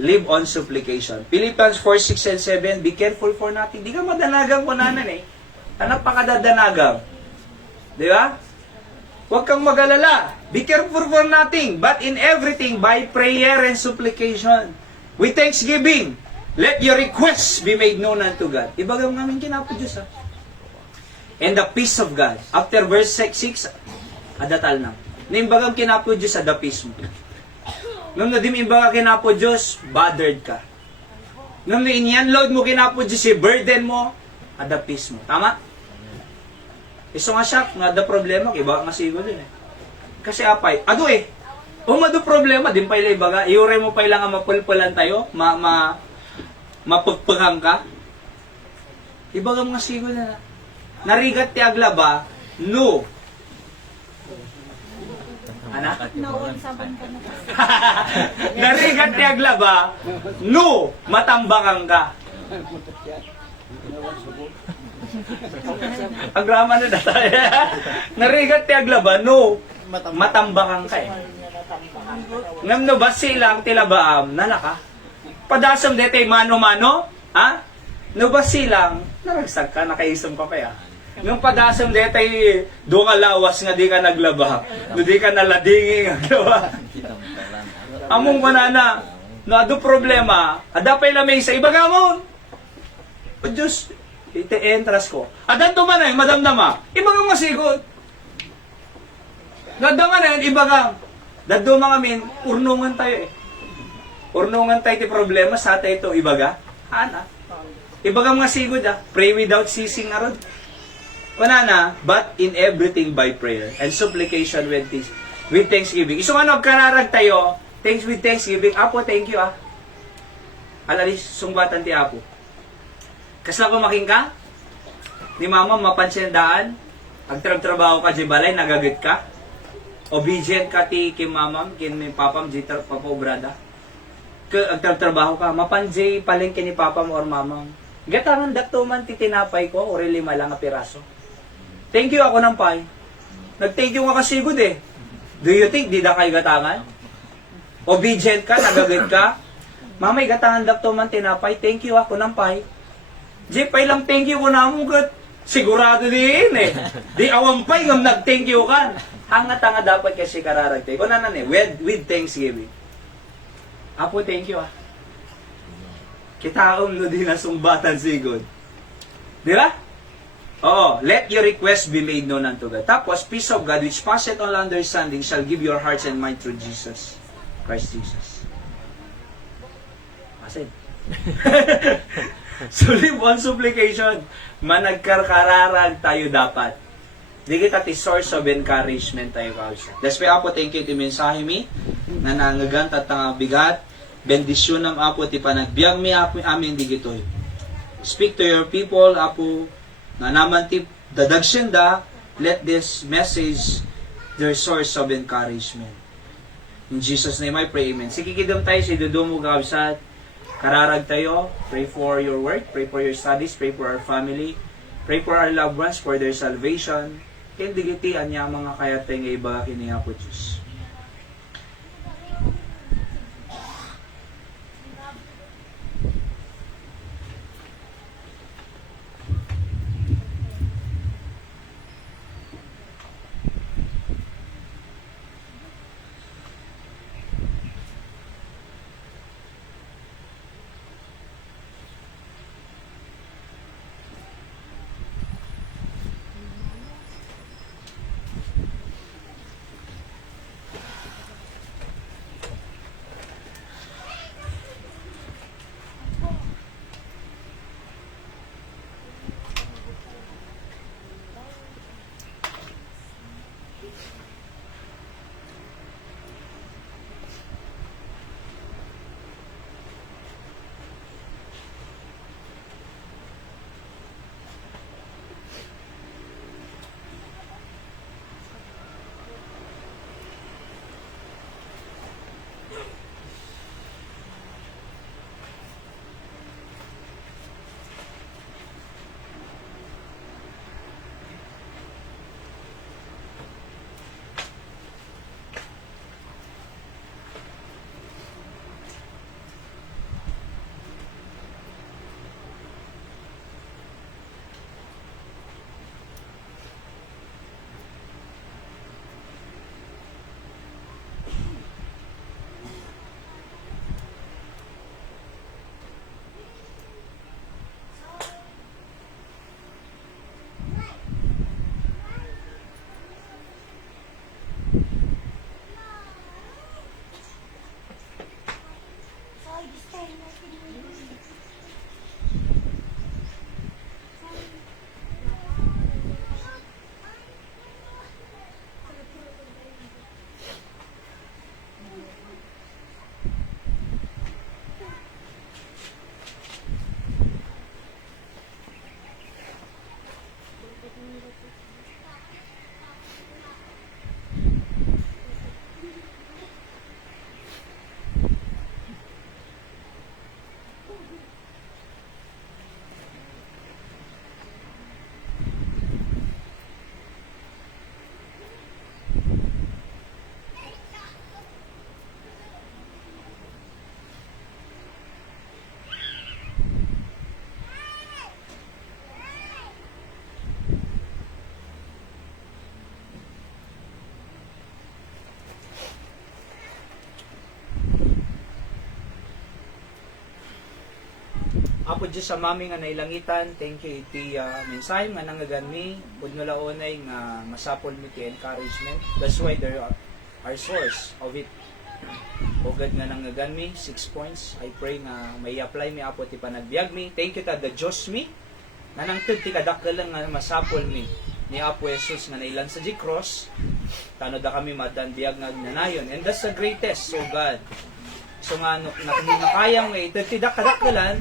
live on supplication. Philippians 4, 6, and 7, be careful for nothing. Di ka madanagang kunanan Anak pakadadanagang. Di ba? Huwag kang mag-alala. Be careful for nothing, but in everything, by prayer and supplication, with thanksgiving, let your requests be made known unto God. Ibagam namin kinapo Diyos, ha? And the peace of God. After verse 6, adatal na. Nimbagam kinapo Diyos, the peace mo. Nung nadimimbaga kinapo Diyos, bothered ka. Nung na-inyanload mo kinapo Diyos, si burden mo, the peace mo. Tama? Iso nga siya, nga da problema, iba nga siguro din Kasi apay, mado problema, din pa ila ibaga, iure mo pa ila nga mapulpulan tayo, mapagpaghang ka. Ibaga nga siguro na. Narigat ti aglaba, no. Ana? Noon, saban ka na. Narigat ti aglaba, no, matambangan ka. Ang grama na tayo. Narigat ti aglaba, no, matambangan ka Ngam no ba silang tilabaam, nalaka? Padasam dete mano-mano, ha? No ba silang, naragsag ka, nakaisam ka kaya? Nung padasam dete, do nga lawas nga di ka naglaba, no di ka naladingi nga gawa. Among manana, no ado problema, adapay lamay sa ibaga mo. O Diyos, ite entras ko. Adan tumanay, madamdama, ibaga masigod. Gadang nga ibaga. Daddo mga min, urnungan tayo Urnungan tayo ti problema sa tayo ito, ibaga. Ana. Ibaga mga sigod pray without ceasing na rod. Kunana, but in everything by prayer and supplication with thanksgiving. Iso nga kararag tayo, thanks with thanksgiving. Apo, thank you Alalis, sungbatan ti Apo. Kasla ko making ka? Ni mama mapansendaan? Agtrab-trabaho ka di balay, nagagit ka? Obedient ka ti kim mamam, kin mi papam, jitar papobrada? Agtrab-trabaho ka, mapanjay palengke ni papam or mamam. Gatangan datuman ti tinapay ko, or 5 lang a piraso. Thank you ako ng pay. Nag-thank you nga kasigod Do you think di da kayo gatangan? Obedient ka, nagagit ka? Mamay gatangan datuman tinapay, thank you ako ng pay. Jepay lang thank you ko na mo kat. Sigurado din Di awampay ngam nag-thank you ka. Hanga-tanga dapat kasi kararag tayo. Kung nanan with thanksgiving. Apo, thank you Kitaom no din na sungbatan sigod. Di ba? Oo, let your request be made known unto God. Tapos, peace of God, which passeth all understanding, shall give your hearts and mind through Jesus. Christ Jesus. Asin. So, live on supplication. Managkarkararag tayo dapat. Di kita ti source of encouragement tayo kausa. Let's pray, Apo, thank you ti mensahe mi, na nangagan tatang bigat, bendisyon ng Apo, ti panagbiag mi Apo, amin di gitoy. Speak to your people, Apo, na naman ti dadagsenda, let this message their source of encouragement. In Jesus' name I pray, amen. Sige, kidam tayo, si Dudumo Gabsat, kararag tayo, pray for your work, pray for your studies, pray for our family, pray for our loved ones, for their salvation, kindigitian niya mga kayatay nga iba kiniya po Diyos. apo Diyos sa mami nga nailangitan, thank you iti mensahe nga nangagan mi, pud nalaonay nga masapol mi ti encouragement. That's why there are source of it. Ugad nga nangagan mi, 6 points. I pray nga may apply mi apo ti panagbiag mi. Thank you ta the Diyos mi, nga nangtud ti kadakkelan nga masapol mi ni Apo Jesus nga nailan sa G-Cross. Tano da kami madanbiag nga agnanayon. And that's the greatest, so God. So nga, nakayang nga ito, tidakadakalan,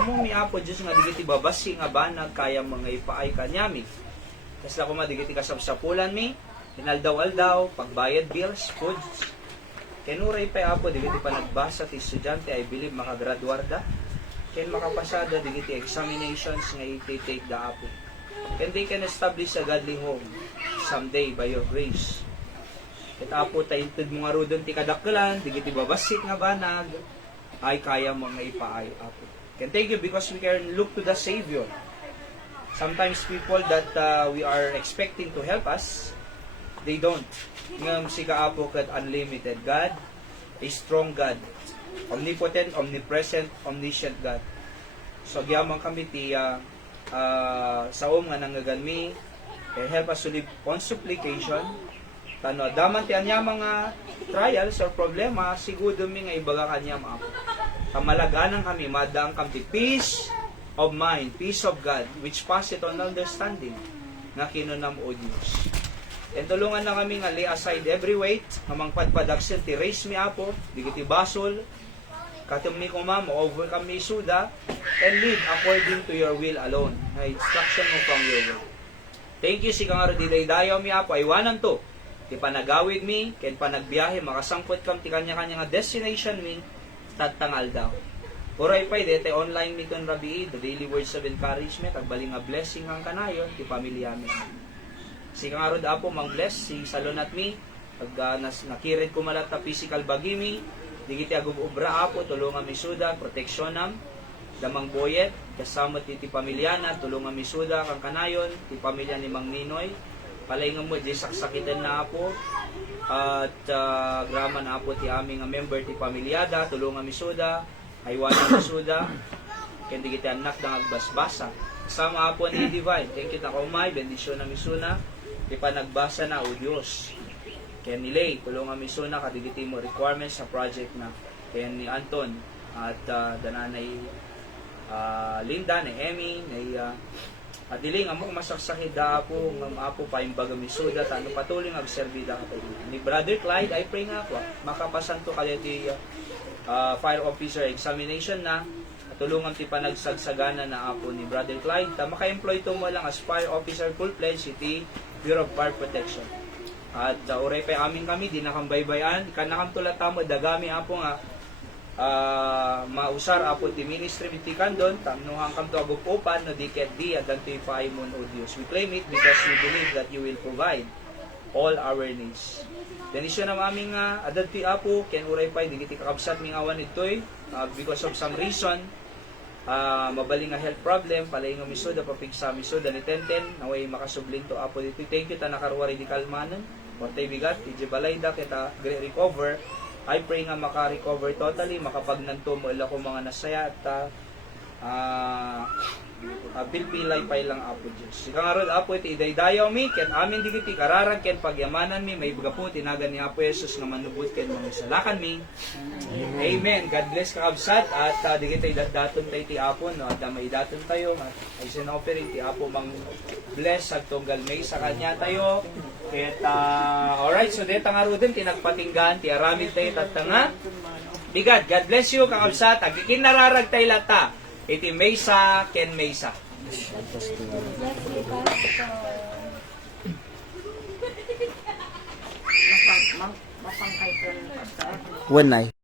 among mi Apo Diyos nga digiti babasi nga banag, kaya mga ipaay kanyami. Kasi ako madigiti kasapsapulan mi, inaldaw-aldaw, pagbayad bills, foods. Kenuray pa Apo, digiti pa nagbasa ti estudyante, I believe makagraduar da. Ken makapasada, digiti examinations nga iti-take da Apo. And they can establish a godly home someday by your grace. At Apo, taintod mo nga rodon ti kadakkelan, digiti babasit nga banag, ay kaya mga ipaay, Apo. And thank you because we can look to the Savior. Sometimes people that we are expecting to help us, they don't. Ngam sika Apo kat unlimited God, a strong God, omnipotent, omnipresent, omniscient God. So gyamang kami ti saom nga nangagan mi, help us to live on supplication. Tano daman ti anya mga trials or problema, siguro mi nga ibaga kanya Apo. Kamalaganan kami, madang kami peace of mind, peace of God, which passeth on understanding, nga kinunam o Diyos. And tulungan na kami nga lay aside every weight, namang padpadaksin ti raise mi Apo, digiti basol, katum mi kumam, overcome mi suda, and live according to your will alone. Na instruction mo from your will. Thank you si kangaro di dayo mi Apo, aywanan to. Ti panagawid mi, ken panagbiyahe, makasangkot kam ti kanya-kanya nga destination mi, tatangal daw. Oray pa'y dete online mi kon rabi, the daily words of encouragement, agbaling nga blessing ang kanayon, ti pamilya mi. Si kangaro Apo, mang bless, si salonat mi, pag nakirid ko malat na physical bagi mi, digiti agub ubra Apo, tulungan mi suda, proteksyon damang boyet, kasama ti pamilya na, tulungan mi suda, kang kanayon, ti pamilya ni Mang Minoy, palaingan mo, di saksakitan na Apo, at graman Apo ti aming member ti pamilyada, tulungan mi suda, aywanan mi suda, kendi kita anak dang agbasbasa. Sama Apo ni Divine, thank you ta kaumay, bendisyon na mi suna, ti panagbasa na o Diyos. Kaya ni Lay, tulungan mi suna, kadigiti mo requirements sa project na. Kaya ni Anton, at dananay Linda, ni Emmy, ni at diling among masaksakid da Apo, ng Apo pa yung bagamisuda, tano patuloy ng agserbida ka tayo. Ni Brother Clyde, I pray nga po, makapasanto kaya di fire officer examination na, at tulungan ti panagsagsagana na Apo ni Brother Clyde, ta maka-employ to mo lang as fire officer full-fledged city Bureau of Fire Protection. At oray pa amin kami, di nakambaybayan, kanakam tulata mo, dagami Apo nga, mausar Apo ti ministry biti kandon tamnuhang kam to agupopan no diket di adan to ipaimon o Dios. We claim it because we believe that you will provide all our needs. Then isyo na aming adan to Apo ken uray pay digiti kakabsat mi awan itoy because of some reason mabaling nga health problem palay nga misoda papigsa misoda ni tenten naway makasubling to Apo dito. Thank you ta nakaruwari di kalmanan portay bigat ti balayda kita recover. I pray nga maka-recover totally, makapagnanto mo ila ko mga nasaya at pilpilay pa ilang Apo Diyos. Ika nga ron Apo iti idaydayaw mi, ken amin digiti kararag ken pagyamanan mi, may baga po tinagan ni Apo Jesus nga manubot ken mga salakan mi. Amen. God bless kakabsat at digiti daton tayo ti Apo, no? At may daton tayo, ay sinoffer ti Apo mang bless at tunggal may sa kanya tayo. At alright, so dito nga ro din tinagpatinggan, ti aramid tayo tatanga. Bigat, God bless you kakabsat, agikin nararag tayo lata. Iti Mesa, Ken Mesa. Mapangkay ko rin. Wanay.